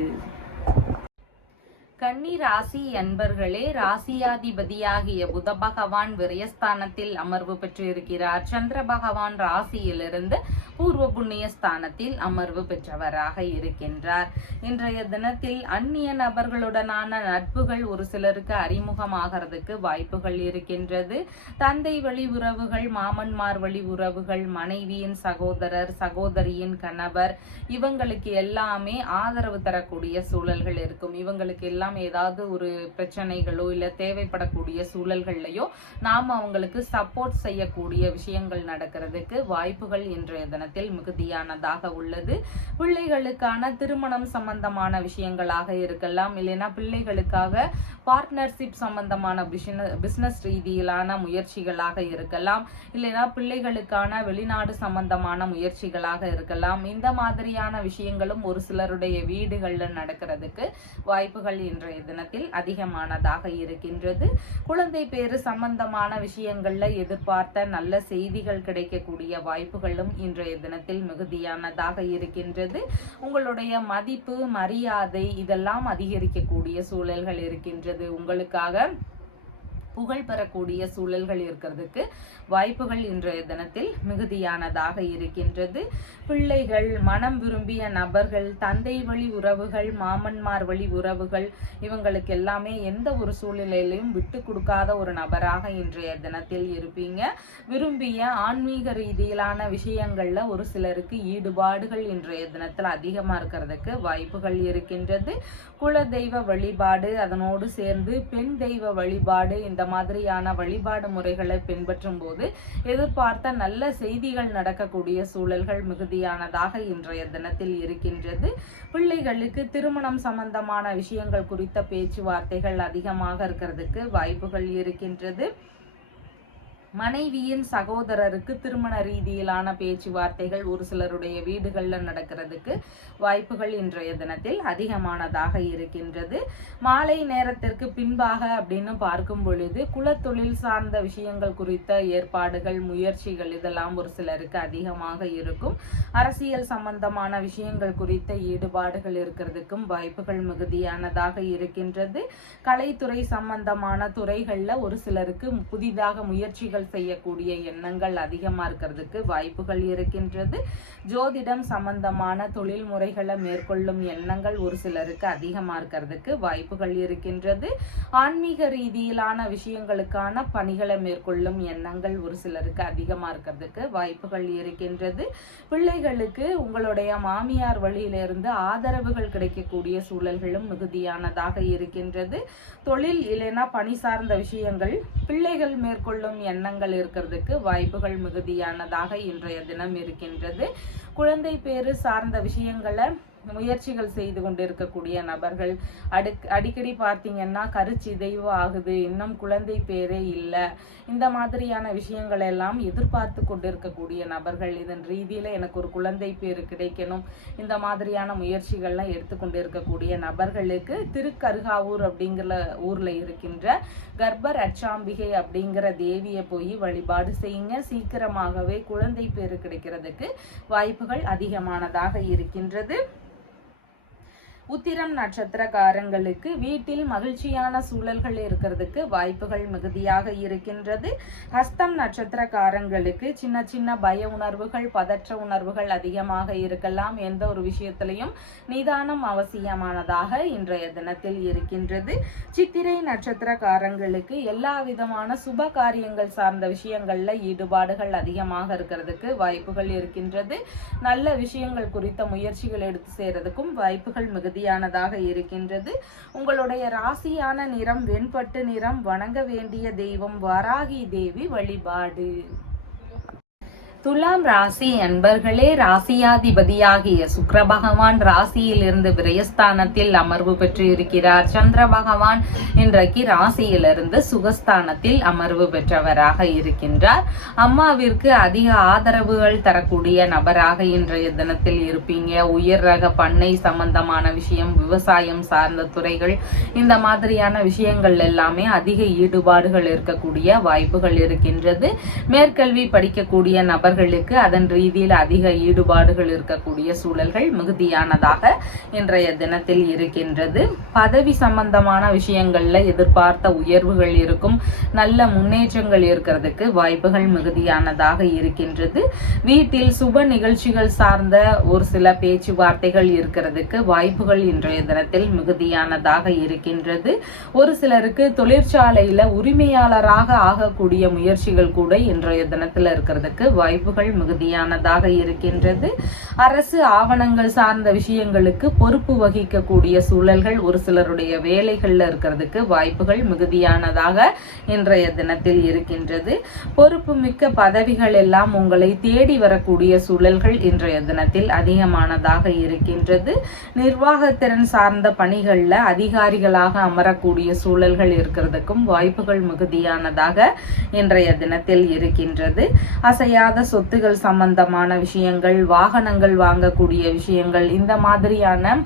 கன்னி ராசி அன்பர்களே, ராசியாதிபதியாகிய புத பகவான் விரயஸ்தானத்தில் அமர்வு பெற்றிருக்கிறார். சந்திர பகவான் ராசியிலிருந்து பூர்வ புண்ணிய ஸ்தானத்தில் அமர்வு பெற்றவராக இருக்கின்றார். இன்றைய தினத்தில் அந்நிய நபர்களுடனான நட்புகள் ஒரு சிலருக்கு அறிமுகமாகிறதுக்கு வாய்ப்புகள் இருக்கின்றது. தந்தை வழி உறவுகள், மாமன்மார் வழி உறவுகள், மனைவியின் சகோதரர், சகோதரியின் கணவர், இவங்களுக்கு எல்லாமே ஆதரவு தரக்கூடிய சூழல்கள் இருக்கும். இவங்களுக்கு எல்லாம் ஏதாவது ஒரு பிரச்சனைகளோ இல்ல தேவைப்படக்கூடிய சூழல்கள்லயோ நாம அவங்களுக்கு சப்போர்ட் செய்யக்கூடிய விஷயங்கள் நடக்கிறதுக்கு வாய்ப்புகள் இன்றைய தினத்தில் மிகுதியானதாக உள்ளது. பிள்ளைகளுக்கான திருமணம் சம்பந்தமான விஷயங்களாக இருக்கலாம், இல்லைன்னா பிள்ளைகளுக்காக பார்ட்னர்ஷிப் சம்பந்தமான பிசினஸ் ரீதியிலான முயற்சிகளாக இருக்கலாம், இல்லைன்னா பிள்ளைகளுக்கான வெளிநாடு சம்பந்தமான முயற்சிகளாக இருக்கலாம். இந்த மாதிரியான விஷயங்களும் ஒரு சிலருடைய வீடுகள்ல நடக்கிறதுக்கு வாய்ப்புகள் இன்றைய தினத்தில் அதிகமானதாக இருக்கின்றது. குழந்தை பேரு சம்பந்தமான விஷயங்கள்ல எதிர்பார்த்த நல்ல செய்திகள் கிடைக்கக்கூடிய வாய்ப்புகளும் இன்றைய தினத்தில் மிகுதியானதாக இருக்கின்றது. உங்களுடைய மதிப்பு, மரியாதை இதெல்லாம் அதிகரிக்கக்கூடிய சூழல்கள் இருக்கின்றது. உங்களுக்காக புகழ் பெறக்கூடிய சூழல்கள் இருக்கிறதுக்கு வாய்ப்புகள் இன்றைய தினத்தில் மிகுதியானதாக இருக்கின்றது. பிள்ளைகள், மனம் விரும்பிய நபர்கள், தந்தை வழி உறவுகள், மாமன்மார் வழி உறவுகள், இவங்களுக்கு எல்லாமே எந்த ஒரு சூழ்நிலையிலையும் விட்டு கொடுக்காத ஒரு நபராக இன்றைய தினத்தில் இருப்பீங்க. விரும்பிய ஆன்மீக ரீதியிலான விஷயங்கள்ல ஒரு சிலருக்கு ஈடுபாடுகள் இன்றைய தினத்தில் அதிகமா இருக்கிறதுக்கு வாய்ப்புகள் இருக்கின்றது. குல தெய்வ வழிபாடு, அதனோடு சேர்ந்து பெண் தெய்வ வழிபாடு, இந்த மாதிரியான வழிபாடு முறைகளை பின்பற்றும் போது எதிர்பார்த்த நல்ல செய்திகள் நடக்கக்கூடிய சூழல்கள் மிகுதியானதாக இன்றைய தினத்தில் இருக்கின்றது. பிள்ளைகளுக்கு திருமணம் சம்பந்தமான விஷயங்கள் குறித்த பேச்சுவார்த்தைகள் அதிகமாக இருக்கிறதுக்கு வாய்ப்புகள் இருக்கின்றது. மனைவியின் சகோதரருக்கு திருமண ரீதியிலான பேச்சுவார்த்தைகள் ஒரு சிலருடைய வீடுகள்ல நடக்கிறதுக்கு வாய்ப்புகள் இன்றைய தினத்தில் அதிகமானதாக இருக்கின்றது. மாலை நேரத்திற்கு பின்பாக அப்படின்னு பார்க்கும் பொழுது குலத்தொழில் சார்ந்த விஷயங்கள் குறித்த ஏற்பாடுகள், முயற்சிகள் இதெல்லாம் ஒரு சிலருக்கு அதிகமாக இருக்கும். அரசியல் சம்பந்தமான விஷயங்கள் குறித்த ஈடுபாடுகள் இருக்கிறதுக்கும் வாய்ப்புகள் மிகுதியானதாக இருக்கின்றது. கலைத்துறை சம்பந்தமான துறைகள்ல ஒரு சிலருக்கு புதிதாக முயற்சிகள் செய்யக்கூடிய எண்ணங்கள் அதிகமா இருக்கிறதுக்கு வாய்ப்புகள் இருக்கின்றது. ஜோதிடம் சம்பந்தமான தொழில் முறைகளை மேற்கொள்ளும் எண்ணங்கள் ஒரு சிலருக்கு அதிகமா இருக்கிறதுக்கு வாய்ப்புகள் இருக்கின்றது. ஆன்மீக ரீதியிலான விஷயங்களுக்கான பணிகளை மேற்கொள்ளும் எண்ணங்கள் ஒரு சிலருக்கு அதிகமா இருக்கிறதுக்கு வாய்ப்புகள் இருக்கின்றது. பிள்ளைகளுக்கு உங்களுடைய மாமியார் வழியிலிருந்து ஆதரவுகள் கிடைக்கக்கூடிய சூழல்களும் மிகுதியானதாக இருக்கின்றது. தொழில் இல்லைன்னா பணி சார்ந்த விஷயங்கள், பிள்ளைகள் மேற்கொள்ளும் எண்ணங்கள் இருக்கிறதுக்கு வாய்ப்புகள் மிகுதியானதாக இன்றைய தினம் இருக்கின்றது. குழந்தை பேரு சார்ந்த விஷயங்களை முயற்சிகள் செய்து கொண்டிருக்கக்கூடிய நபர்கள் அடிக்கடி பார்த்தீங்கன்னா கருச்சிதைவு ஆகுது, இன்னும் குழந்தை பேரே இல்லை, இந்த மாதிரியான விஷயங்கள் எல்லாம் எதிர்பார்த்து கொண்டிருக்கக்கூடிய நபர்கள், இதன் ரீதியில எனக்கு ஒரு குழந்தை பேரு கிடைக்கணும், இந்த மாதிரியான முயற்சிகள்லாம் எடுத்துக்கொண்டு இருக்கக்கூடிய நபர்களுக்கு திருக்கருகாவூர் அப்படிங்கிற ஊர்ல இருக்கின்ற கர்ப்பர் அச்சாம்பிகை அப்படிங்கிற தேவியை போய் வழிபாடு செய்யுங்க. சீக்கிரமாகவே குழந்தை பேரு கிடைக்கிறதுக்கு வாய்ப்புகள் அதிகமானதாக இருக்கின்றது. உத்திரம் நட்சத்திரக்காரங்களுக்கு வீட்டில் மகிழ்ச்சியான சூழல்கள் இருக்கிறதுக்கு வாய்ப்புகள் மிகுதியாக இருக்கின்றது. ஹஸ்தம் நட்சத்திரக்காரங்களுக்கு சின்ன சின்ன பய உணர்வுகள், பதற்ற உணர்வுகள் அதிகமாக இருக்கலாம். எந்த ஒரு விஷயத்திலையும் நிதானம் அவசியமானதாக இன்றைய தினத்தில் இருக்கின்றது. சித்திரை நட்சத்திரக்காரங்களுக்கு எல்லா விதமான சுப காரியங்கள் சார்ந்த விஷயங்கள்ல ஈடுபாடுகள் அதிகமாக இருக்கிறதுக்கு வாய்ப்புகள் இருக்கின்றது. நல்ல விஷயங்கள் குறித்த முயற்சிகள் எடுத்து செய்யறதுக்கும் வாய்ப்புகள் மிகுதி இருக்கின்றது. உங்களுடைய ராசியான நிறம் வெண்பட்டு நிறம். வணங்க வேண்டிய தெய்வம் வாராகி தேவி வழிபாடு. துலாம் ராசி அன்பர்களே, ராசியாதிபதியாகிய சுக்கிர பகவான் ராசியில் இருந்து விரயஸ்தானத்தில் அமர்வு பெற்று இருக்கிறார். சந்திர பகவான் இன்றைக்கு ராசியிலிருந்து சுகஸ்தானத்தில் அமர்வு பெற்றவராக இருக்கின்றார். அம்மாவிற்கு அதிக ஆதரவுகள் தரக்கூடிய நபராக இன்றைய தினத்தில் இருப்பீங்க. உயர் ரக பண்ணை சம்பந்தமான விஷயம், விவசாயம் சார்ந்த துறைகள், இந்த மாதிரியான விஷயங்கள் எல்லாமே அதிக ஈடுபாடுகள் இருக்கக்கூடிய வாய்ப்புகள் இருக்கின்றது. மேற்கல்வி படிக்கக்கூடிய நபர் நபர்களுக்கு அதன் ரீதியில் அதிக ஈடுபாடுகள் இருக்கக்கூடிய சூழல்கள் மிகுதியானதாக இன்றைய தினத்தில் இருக்கின்றது. பதவி சம்பந்தமான விஷயங்கள்ல எதிர்பார்த்த உயர்வுகள் இருக்கும், நல்ல முன்னேற்றங்கள் இருக்கிறதுக்கு வாய்ப்புகள் மிகுதியானதாக இருக்கின்றது. வீட்டில் சுப நிகழ்ச்சிகள் சார்ந்த ஒரு சில பேச்சுவார்த்தைகள் இருக்கிறதுக்கு வாய்ப்புகள் இன்றைய தினத்தில் மிகுதியானதாக இருக்கின்றது. ஒரு சிலருக்கு தொழிற்சாலையில உரிமையாளராக ஆகக்கூடிய முயற்சிகள் கூட இன்றைய தினத்தில் இருக்கிறதுக்கு வாய்ப்புகள் மிகுதியானதாக இருக்கின்றது. அரசு ஆவணங்கள் சார்ந்த விஷயங்களுக்கு பொறுப்பு வகிக்கக்கூடிய சூழல்கள் ஒரு சிலருடைய வேலைகள்ல இருக்கிறதுக்கு வாய்ப்புகள் மிகுதியானதாக இன்றைய தினத்தில் இருக்கின்றது. பொறுப்பு மிக்க பதவிகள் எல்லாம் உங்களை தேடி வரக்கூடிய சூழல்கள் இன்றைய தினத்தில் அதிகமானதாக இருக்கின்றது. நிர்வாகத்திறன் சார்ந்த பணிகள்ல அதிகாரிகளாக அமரக்கூடிய சூழல்கள் இருக்கிறதுக்கும் வாய்ப்புகள் மிகுதியானதாக இன்றைய தினத்தில் இருக்கின்றது. அசையாத சொத்துகள் சம்பந்தமான விஷயங்கள், வாகனங்கள் வாங்கக்கூடிய விஷயங்கள், இந்த மாதிரியான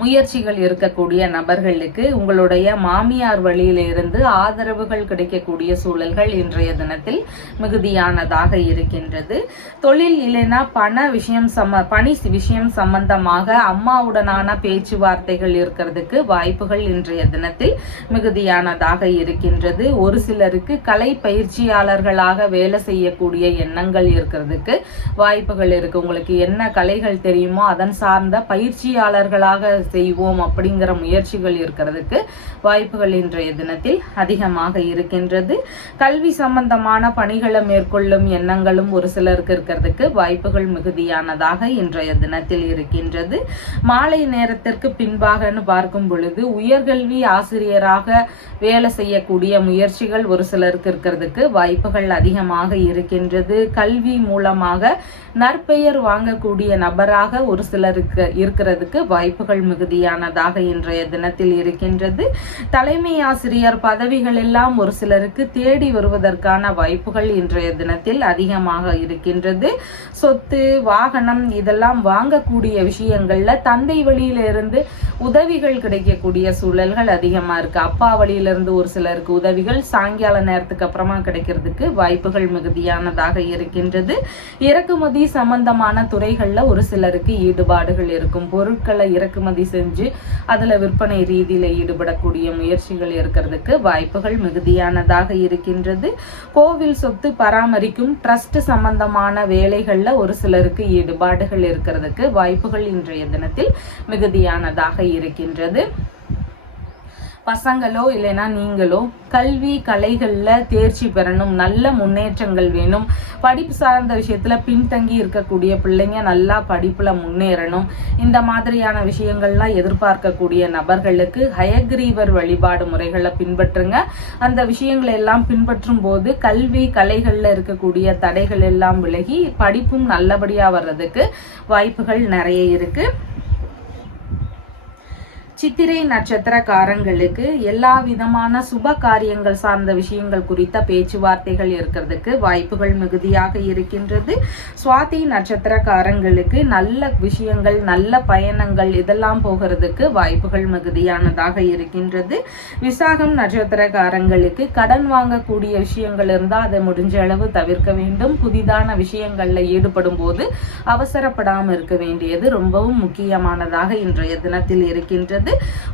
முயற்சிகள் இருக்கக்கூடிய நபர்களுக்கு உங்களுடைய மாமியார் வழியிலிருந்து ஆதரவுகள் கிடைக்கக்கூடிய சூழல்கள் இன்றைய தினத்தில் மிகுதியானதாக இருக்கின்றது. தொழில் இல்லைனா பணி விஷயம் சம்பந்தமாக அம்மாவுடனான பேச்சுவார்த்தைகள் இருக்கிறதுக்கு வாய்ப்புகள் இன்றைய தினத்தில் மிகுதியானதாக இருக்கின்றது. ஒரு சிலருக்கு கலை பயிற்சியாளர்களாக வேலை செய்யக்கூடிய எண்ணங்கள் இருக்கிறதுக்கு வாய்ப்புகள் இருக்கு. உங்களுக்கு என்ன கலைகள் தெரியுமோ அதன் சார்ந்த பயிற்சியாளர்களாக செய்வோம் அப்படிங்கிற முயற்சிகள் இருக்கிறதுக்கு வாய்ப்புகள் இன்றைய தினத்தில் அதிகமாக இருக்கின்றது. கல்வி சம்பந்தமான பணிகளை மேற்கொள்ளும் எண்ணங்களும் ஒரு சிலருக்கு இருக்கிறதுக்கு வாய்ப்புகள் மிகுதியானதாக இன்றைய தினத்தில் இருக்கின்றது. மாலை நேரத்திற்கு பின்பாகன்னு பார்க்கும் பொழுது உயர்கல்வி ஆசிரியராக வேலை செய்யக்கூடிய முயற்சிகள் ஒரு சிலருக்கு இருக்கிறதுக்கு வாய்ப்புகள் அதிகமாக இருக்கின்றது. கல்வி மூலமாக நற்பெயர் வாங்கக்கூடிய நபராக ஒரு சிலருக்கு இருக்கிறதுக்கு வாய்ப்புகள் மிகுதியானதாக இன்றைய தினத்தில் இருக்கின்றது. தலைமை ஆசிரியர் பதவிகள் எல்லாம் ஒரு சிலருக்கு தேடி வருவதற்கான வாய்ப்புகள் இன்றைய தினத்தில் அதிகமாக இருக்கின்றது. சொத்து, வாகனம் இதெல்லாம் வாங்கக்கூடிய விஷயங்கள்ல தந்தை வழியிலிருந்து உதவிகள் கிடைக்கக்கூடிய சூழல்கள் அதிகமா இருக்கு. அப்பா வழியிலிருந்து ஒரு சிலருக்கு உதவிகள் சாயங்கால நேரத்துக்கு அப்புறமா கிடைக்கிறதுக்கு வாய்ப்புகள் மிகுதியானதாக இருக்கின்றது. இறக்குமதி சம்பந்தமான துறைகள்ல ஒரு சிலருக்கு ஈடுபாடுகள் இருக்கும். பொருட்களை இறக்குமதி செஞ்சு அதுல விற்பனை ரீதியில ஈடுபடக்கூடிய முயற்சிகள் இருக்கிறதுக்கு வாய்ப்புகள் மிகுதியானதாக இருக்கின்றது. கோவில் சொத்து பராமரிக்கும் ட்ரஸ்ட் சம்பந்தமான வேலைகள்ல ஒரு சிலருக்கு ஈடுபாடுகள் இருக்கிறதுக்கு வாய்ப்புகள் இன்றைய தினத்தில் மிகுதியானதாக இருக்கின்றது. பசங்களோ இல்லைன்னா நீங்களோ கல்வி கலைகள்ல தேர்ச்சி பெறணும், நல்ல முன்னேற்றங்கள் வேணும், படிப்பு சார்ந்த விஷயத்துல பின்தங்கி இருக்கக்கூடிய பிள்ளைங்க நல்லா படிப்புல முன்னேறணும், இந்த மாதிரியான விஷயங்கள்லாம் எதிர்பார்க்கக்கூடிய நபர்களுக்கு ஹயக்ரீவர் வழிபாடு முறைகளை பின்பற்றுங்க. அந்த விஷயங்களை எல்லாம் பின்பற்றும் போது கல்வி கலைகள்ல இருக்கக்கூடிய தடைகள் எல்லாம் விலகி படிப்பும் நல்லபடியா வர்றதுக்கு வாய்ப்புகள் நிறைய இருக்கு. சித்திரை நட்சத்திரக்காரங்களுக்கு எல்லா விதமான சுப காரியங்கள் சார்ந்த விஷயங்கள் குறித்த பேச்சுவார்த்தைகள் இருக்கிறதுக்கு வாய்ப்புகள் மிகுதியாக இருக்கின்றது. சுவாதி நட்சத்திரக்காரங்களுக்கு நல்ல விஷயங்கள், நல்ல பயணங்கள் இதெல்லாம் போகிறதுக்கு வாய்ப்புகள் மிகுதியானதாக இருக்கின்றது. விசாகம் நட்சத்திரக்காரங்களுக்கு கடன் வாங்கக்கூடிய விஷயங்கள் இருந்தால் அதை முடிஞ்ச அளவு தவிர்க்க வேண்டும். புதிதான விஷயங்கள்ல ஈடுபடும் போது அவசரப்படாமல் இருக்க வேண்டியது ரொம்பவும் முக்கியமானதாக இன்றைய தினத்தில் இருக்கின்றது.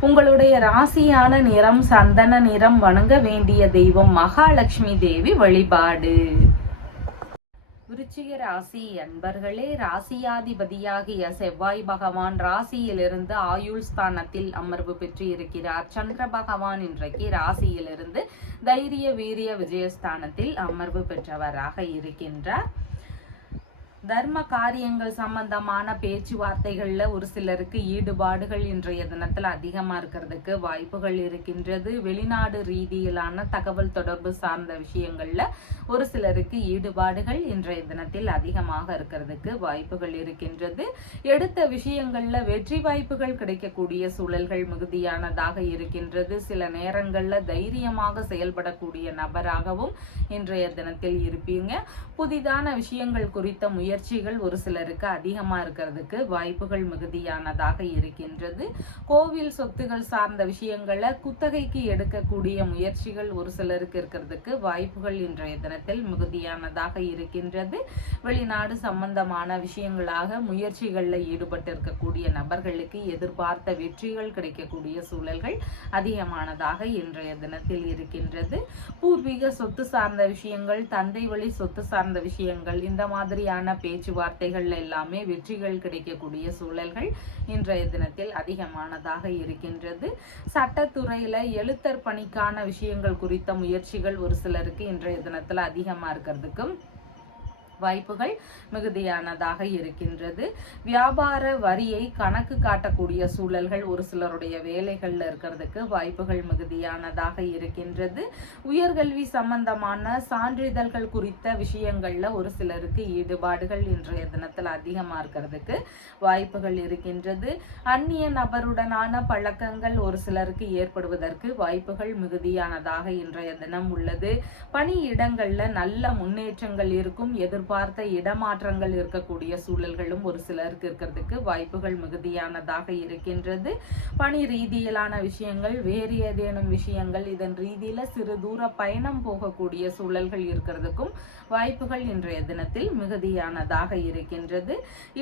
உங்களுடைய ராசியான நிறம் சந்தன நிறம். வணங்க வேண்டிய தெய்வம் மகாலட்சுமி தேவி வழிபாடு. விருச்சிக ராசி அன்பர்களே, ராசியாதிபதியாகிய செவ்வாய் பகவான் ராசியிலிருந்து ஆயுள் ஸ்தானத்தில் அமர்வு பெற்று இருக்கிறார். சந்திர பகவான் இன்றைக்கு ராசியிலிருந்து தைரிய வீரிய விஜயஸ்தானத்தில் அமர்வு பெற்றவராக இருக்கின்றார். தர்ம காரியங்கள் சம்பந்தமான பேச்சுவார்த்தைகள்ல ஒரு சிலருக்கு ஈடுபாடுகள் இன்றைய தினத்துல அதிகமா இருக்கிறதுக்கு வாய்ப்புகள் இருக்கின்றது. வெளிநாடு ரீதியிலான தகவல் தொடர்பு சார்ந்த விஷயங்கள்ல ஒரு சிலருக்கு ஈடுபாடுகள் இன்றைய தினத்தில் அதிகமாக இருக்கிறதுக்கு வாய்ப்புகள் இருக்கின்றது. எடுத்த விஷயங்கள்ல வெற்றி வாய்ப்புகள் கிடைக்கக்கூடிய சூழல்கள் மிகுதியானதாக இருக்கின்றது. சில நேரங்கள்ல தைரியமாக செயல்படக்கூடிய நபராகவும் இன்றைய தினத்தில் இருப்பீங்க. புதிதான விஷயங்கள் குறித்த முயற்சி முயற்சிகள் ஒரு சிலருக்கு அதிகமா இருக்கிறதுக்கு வாய்ப்புகள் மிகுதியானதாக இருக்கின்றது. கோவில் சொத்துகள் சார்ந்த விஷயங்களை குத்தகைக்கு எடுக்கக்கூடிய முயற்சிகள் ஒரு சிலருக்கு இருக்கிறதுக்கு வாய்ப்புகள் இன்றைய தினத்தில் மிகுதியானதாக இருக்கின்றது. வெளிநாடு சம்பந்தமான விஷயங்களாக முயற்சிகளில் ஈடுபட்டு இருக்கக்கூடிய நபர்களுக்கு எதிர்பார்த்த வெற்றிகள் கிடைக்கக்கூடிய சூழல்கள் அதிகமானதாக இன்றைய தினத்தில் இருக்கின்றது. பூர்வீக சொத்து சார்ந்த விஷயங்கள், தந்தை வழி சொத்து சார்ந்த விஷயங்கள், இந்த மாதிரியான பேச்சுவார்த்தைகள் எல்லாமே வெற்றிகள் கிடைக்கக்கூடிய சூழல்கள் இன்றைய தினத்தில் அதிகமானதாக இருக்கின்றது. சட்டத்துறையில எழுத்தர் பணிக்கான விஷயங்கள் குறித்த முயற்சிகள் ஒரு சிலருக்கு இன்றைய தினத்துல அதிகமா இருக்கிறதுக்கும் வாய்ப்புகள் மிகுதியானதாக இருக்கின்றது. வியாபார வரியை கணக்கு காட்டக்கூடிய சூழல்கள் ஒரு சிலருடைய வேலைகள்ல இருக்கிறதுக்கு வாய்ப்புகள் மிகுதியானதாக இருக்கின்றது. உயர்கல்வி சம்பந்தமான சான்றிதழ்கள் குறித்த விஷயங்கள்ல ஒரு சிலருக்கு ஈடுபாடுகள் இன்றைய தினத்தில் அதிகமா இருக்கிறதுக்கு வாய்ப்புகள் இருக்கின்றது. அந்நிய நபருடனான பழக்கங்கள் ஒரு சிலருக்கு ஏற்படுவதற்கு வாய்ப்புகள் மிகுதியானதாக இன்றைய தினம் உள்ளது. பணியிடங்கள்ல நல்ல முன்னேற்றங்கள் இருக்கும். பார்த்த இடமாற்றங்கள் இருக்கக்கூடிய சூழல்களும் ஒரு சிலருக்கு இருக்கிறதுக்கு வாய்ப்புகள் மிகுதியானதாக இருக்கின்றது. பணி ரீதியிலான விஷயங்கள், வேறு ஏதேனும் விஷயங்கள், இதன் ரீதியில சிறு தூர பயணம் போகக்கூடிய சூழல்கள் இருக்கிறதுக்கும் வாய்ப்புகள் இன்றைய தினத்தில் மிகுதியானதாக இருக்கின்றது.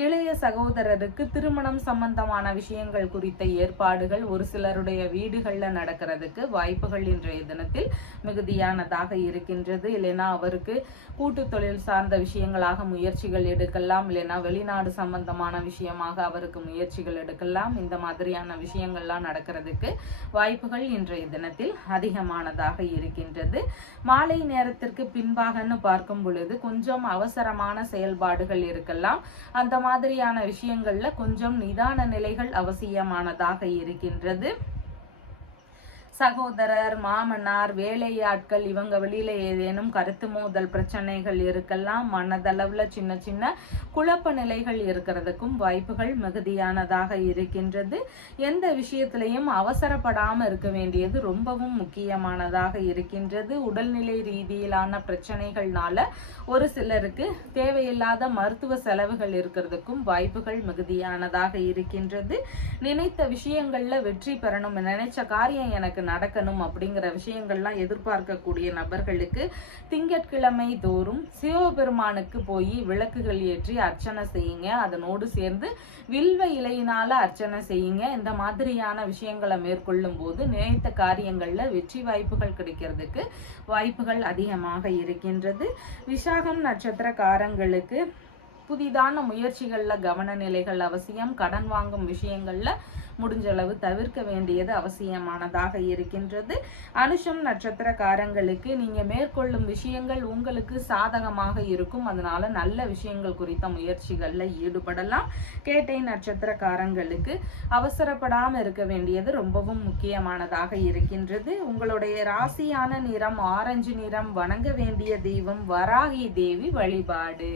இளைய சகோதரருக்கு திருமணம் சம்பந்தமான விஷயங்கள் குறித்த ஏற்பாடுகள் ஒரு சிலருடைய வீடுகள்ல நடக்கிறதுக்கு வாய்ப்புகள் இன்றைய தினத்தில் மிகுதியானதாக இருக்கின்றது. இல்லைன்னா அவருக்கு கூட்டு தொழில் சார்ந்த விஷயங்களாக முயற்சிகள் எடுக்கலாம், இல்லைன்னா வெளிநாடு சம்பந்தமான விஷயமாக அவருக்கு முயற்சிகள் எடுக்கலாம். இந்த மாதிரியான விஷயங்கள்லாம் நடக்கிறதுக்கு வாய்ப்புகள் இன்றைய தினத்தில் அதிகமானதாக இருக்கின்றது. மாலை நேரத்திற்கு பின்பாகன்னு பார்க்கும் பொழுது கொஞ்சம் அவசரமான செயல்பாடுகள் இருக்கலாம். அந்த மாதிரியான விஷயங்கள்ல கொஞ்சம் நிதான நிலைகள் அவசியமானதாக இருக்கின்றது. சகோதரர், மாமனார், வேலையாட்கள் இவங்க வெளியில ஏதேனும் கருத்து மோதல் பிரச்சனைகள் இருக்கலாம். மனதளவுல சின்ன சின்ன குழப்ப நிலைகள் இருக்கிறதுக்கும் வாய்ப்புகள் மிகுதியானதாக இருக்கின்றது. எந்த விஷயத்திலையும் அவசரப்படாம இருக்க வேண்டியது ரொம்பவும் முக்கியமானதாக இருக்கின்றது. உடல்நிலை ரீதியிலான பிரச்சனைகள்னால ஒரு சிலருக்கு தேவையில்லாத மருத்துவ செலவுகள் இருக்கிறதுக்கும் வாய்ப்புகள் மிகுதியானதாக இருக்கின்றது. நினைத்த விஷயங்கள்ல வெற்றி பெறணும், நினைச்ச காரியம் எனக்கு நடக்கணும் அப்படிங்கிற விஷயங்கள்லாம் எதிர்பார்க்கக்கூடிய நபர்களுக்கு திங்கட்கிழமை தோறும் சிவபெருமானுக்கு போய் விளக்குகள் ஏற்றி அர்ச்சனை செய்யுங்க. அதனோடு சேர்ந்து வில்வ இலையினால அர்ச்சனை செய்யுங்க. இந்த மாதிரியான விஷயங்களை மேற்கொள்ளும் போது நினைத்த காரியங்கள்ல வெற்றி வாய்ப்புகள் கிடைக்கிறதுக்கு வாய்ப்புகள் அதிகமாக இருக்கின்றது. விசாகம் நட்சத்திரக்காரங்களுக்கு புதிதான முயற்சிகள்ல கவன நிலைகள் அவசியம். கடன் வாங்கும் விஷயங்கள்ல முடிஞ்ச அளவு தவிர்க்க வேண்டியது அவசியமானதாக இருக்கின்றது. அனுஷம் நட்சத்திரக்காரங்களுக்கு நீங்க மேற்கொள்ளும் விஷயங்கள் உங்களுக்கு சாதகமாக இருக்கும். அதனால நல்ல விஷயங்கள் குறித்த முயற்சிகள்ல ஈடுபடலாம். கேட்டை நட்சத்திரக்காரங்களுக்கு அவசரப்படாம இருக்க வேண்டியது ரொம்பவும் முக்கியமானதாக இருக்கின்றது. உங்களுடைய ராசியான நிறம் ஆரஞ்சு நிறம். வணங்க வேண்டிய தெய்வம் வராகி தேவி வழிபாடு.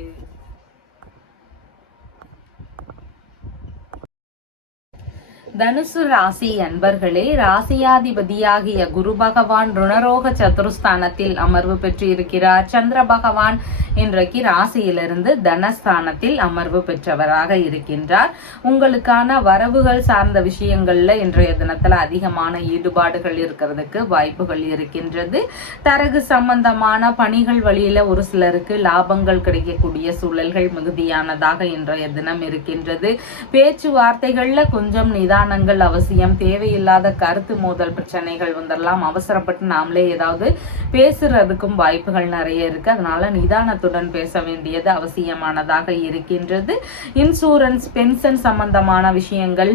தனுசு ராசி அன்பர்களே, ராசியாதிபதியாகிய குரு பகவான் ருணரோக சதுருஸ்தானத்தில் அமர்வு பெற்றிருக்கிறார். சந்திர பகவான் இன்றைக்கு ராசியிலிருந்து தனஸ்தானத்தில் அமர்வு பெற்றவராக இருக்கின்றார். உங்களுக்கான வரவுகள் சார்ந்த விஷயங்கள்ல இன்றைய தினத்துல அதிகமான ஈடுபாடுகள் இருக்கிறதுக்கு வாய்ப்புகள் இருக்கின்றது. தரகு சம்பந்தமான பணிகள் வழியில ஒரு சிலருக்கு லாபங்கள் கிடைக்கக்கூடிய சூழல்கள் மிகுதியானதாக இன்றைய தினம் இருக்கின்றது. பேச்சுவார்த்தைகள்ல கொஞ்சம் நிதானங்கள் அவசியம். தேவையில்லாத கருத்து மோதல் பிரச்சனைகள் வந்துடலாம். அவசரப்பட்டு நாமளே ஏதாவது பேசுறதுக்கும் வாய்ப்புகள் நிறைய இருக்கு. அதனால நிதானத்துடன் பேச வேண்டியது அவசியமானதாக இருக்கின்றது. இன்சூரன்ஸ், பென்ஷன் சம்பந்தமான விஷயங்கள்,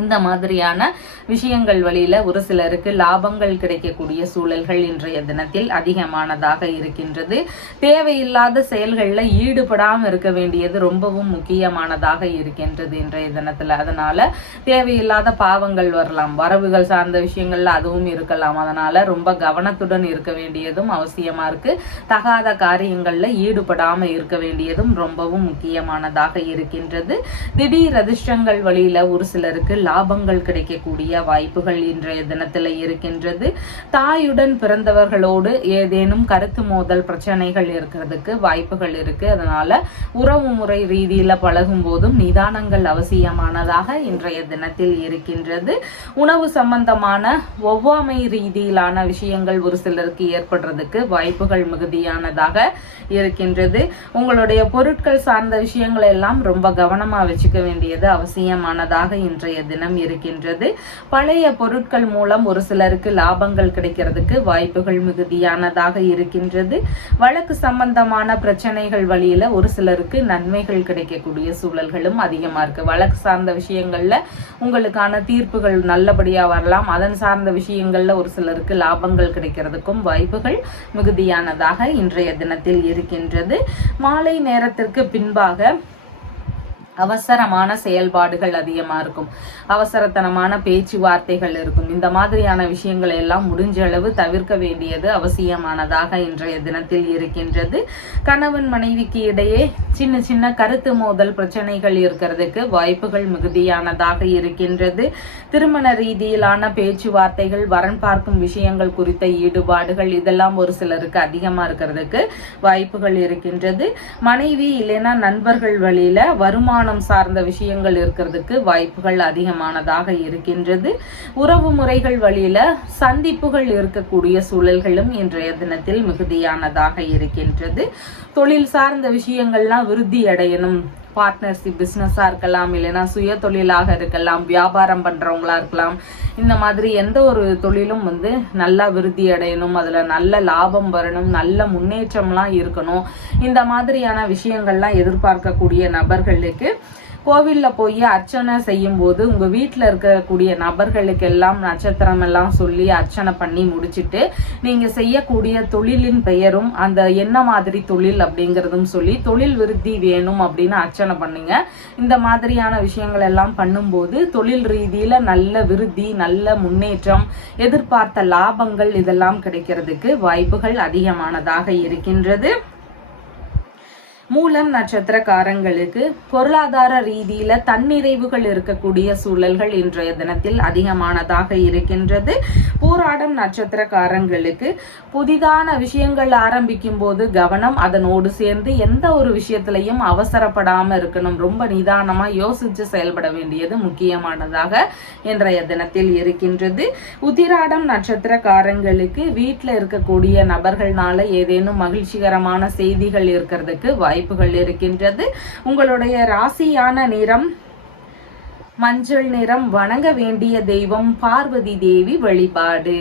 இந்த மாதிரியான விஷயங்கள் வழியில ஒரு சிலருக்கு லாபங்கள் கிடைக்கக்கூடிய சூழல்கள் இன்றைய தினத்தில் அதிகமானதாக இருக்கின்றது. தேவையில்லாத செயல்கள்ல ஈடுபடாம இருக்க வேண்டியது ரொம்பவும் முக்கியமானதாக இருக்கின்றது இன்றைய தினத்துல. அதனால தேவையில்லாத பாவங்கள் வரலாம். வரவுகள் சார்ந்த விஷயங்கள்ல அதுவும் இருக்கலாம். அதனால ரொம்ப கவனத்துடன் இருக்க வேண்டியதும் அவசியமா இருக்கு. தகாத காரியங்கள்ல ஈடுபடாம இருக்க வேண்டியதும் ரொம்பவும் முக்கியமானதாக இருக்கின்றது. திடீர் அதிர்ஷ்டங்கள் வழியில ஒரு சிலருக்கு லாபங்கள் கிடைக்கக்கூடிய வாய்ப்புகள் இன்றைய தினத்துல இருக்கின்றது. தாயுடன் பிறந்தவர்களோடு ஏதேனும் கருத்து மோதல் பிரச்சனைகள் இருக்கிறதுக்கு வாய்ப்புகள் இருக்கு. அதனால உறவு முறை ரீதியில பழகும் போதும் நிதானங்கள் அவசியமானதாக இன்றைய தினத்தில் இருக்கின்றது. உணவு சம்பந்தமான ஒவ்வாமை ரீதியிலான விஷயங்கள் ஒரு சிலருக்கு ஏற்படுறதுக்கு வாய்ப்புகள் மிகுதியானதாக இருக்கின்றது. உங்களுடைய பொருட்கள் சார்ந்த விஷயங்கள் எல்லாம் ரொம்ப கவனமா வச்சுக்க வேண்டியது அவசியமானதாக இன்றைய தினம் இருக்கின்றது. பழைய பொருட்கள் மூலம் ஒரு சிலருக்கு லாபங்கள் கிடைக்கிறதுக்கு வாய்ப்புகள் மிகுதியானதாக இருக்கின்றது. வழக்கு சம்பந்தமான பிரச்சனைகள் வழியில ஒரு சிலருக்கு நன்மைகள் கிடைக்கக்கூடிய சூழல்களும் அதிகமா இருக்கு. வழக்கு சார்ந்த விஷயங்கள்ல உங்களுக்கான தீர்ப்புகள் நல்லபடியா வரலாம். அதன் சார்ந்த விஷயங்கள்ல ஒரு சிலருக்கு லாபங்கள் கிடைக்கிறதுக்கும் வாய்ப்புகள் மிகுதியானதாக இன்றைய தினத்தில் இருக்கின்றது. மாலை நேரத்திற்கு பின்பாக அவசரமான செயல்பாடுகள் அதிகமா இருக்கும். அவசரத்தனமான பேச்சுவார்த்தைகள் இருக்கும். இந்த மாதிரியான விஷயங்களை எல்லாம் முடிஞ்ச அளவு தவிர்க்க வேண்டியது அவசியமானதாக இன்றைய தினத்தில் இருக்கின்றது. கணவன் மனைவிக்கு இடையே சின்ன சின்ன கருத்து மோதல் பிரச்சனைகள் இருக்கிறதுக்கு வாய்ப்புகள் மிகுதியானதாக இருக்கின்றது. திருமண ரீதியிலான பேச்சுவார்த்தைகள், வரன் பார்க்கும் விஷயங்கள் குறித்த ஈடுபாடுகள் இதெல்லாம் ஒரு சிலருக்கு அதிகமா இருக்கிறதுக்கு வாய்ப்புகள் இருக்கின்றது. மனைவி இல்லைன்னா நண்பர்கள் வழியில வருமானம் சார்ந்த விஷயங்கள் இருக்கிறதுக்கு வாய்ப்புகள் அதிகமானதாக இருக்கின்றது. உறவு முறைகள் வழியில சந்திப்புகள் இருக்கக்கூடிய சூழல்களும் இன்றைய தினத்தில் மிகுதியானதாக இருக்கின்றது. தொழில் சார்ந்த விஷயங்கள்லாம் விருத்தி அடையணும். பார்ட்னர்ஷிப் பிசினஸா இருக்கலாம், இல்லைன்னா சுய தொழிலாக இருக்கலாம், வியாபாரம் பண்றவங்களா இருக்கலாம். இந்த மாதிரி எந்த ஒரு தொழிலும் நல்லா விருத்தி அடையணும், அதுல நல்ல லாபம் வரணும், நல்ல முன்னேற்றம்லாம் இருக்கணும். இந்த மாதிரியான விஷயங்கள்லாம் எதிர்பார்க்கக்கூடிய நபர்களுக்கு கோவில்ல போய் அர்ச்சனை செய்யும் போது உங்க வீட்டுல இருக்கக்கூடிய நபர்களுக்கு எல்லாம் நட்சத்திரம் எல்லாம் சொல்லி அர்ச்சனை பண்ணி முடிச்சுட்டு நீங்க செய்யக்கூடிய தொழிலின் பெயரும் அந்த என்ன மாதிரி தொழில் அப்படிங்கறதும் சொல்லி தொழில் விருத்தி வேணும் அப்படின்னு அர்ச்சனை பண்ணுங்க. இந்த மாதிரியான விஷயங்கள் எல்லாம் பண்ணும்போது தொழில் ரீதியில நல்ல விருத்தி, நல்ல முன்னேற்றம், எதிர்பார்த்த லாபங்கள் இதெல்லாம் கிடைக்கிறதுக்கு வாய்ப்புகள் அதிகமானதாக இருக்கின்றது. மூலம் நட்சத்திரக்காரங்களுக்கு பொருளாதார ரீதியில தன்னிறைவுகள் இருக்கக்கூடிய சூழல்கள் இன்றைய தினத்தில் அதிகமானதாக இருக்கின்றது. பூராடம் நட்சத்திரக்காரங்களுக்கு புதிதான விஷயங்கள் ஆரம்பிக்கும் போது கவனம், அதனோடு சேர்ந்து எந்த ஒரு விஷயத்திலையும் அவசரப்படாம இருக்கணும். ரொம்ப நிதானமா யோசிச்சு செயல்பட வேண்டியது முக்கியமானதாக இன்றைய தினத்தில் இருக்கின்றது. உத்திராடம் நட்சத்திரக்காரங்களுக்கு வீட்டுல இருக்கக்கூடிய நபர்கள்னால ஏதேனும் மகிழ்ச்சிகரமான செய்திகள் இருக்கிறதுக்கு வாய்ப்புகள் இருக்கின்றது. உங்களுடைய ராசியான நிறம் மஞ்சள் நிறம். வணங்க வேண்டிய தெய்வம் பார்வதி தேவி வழிபாடு.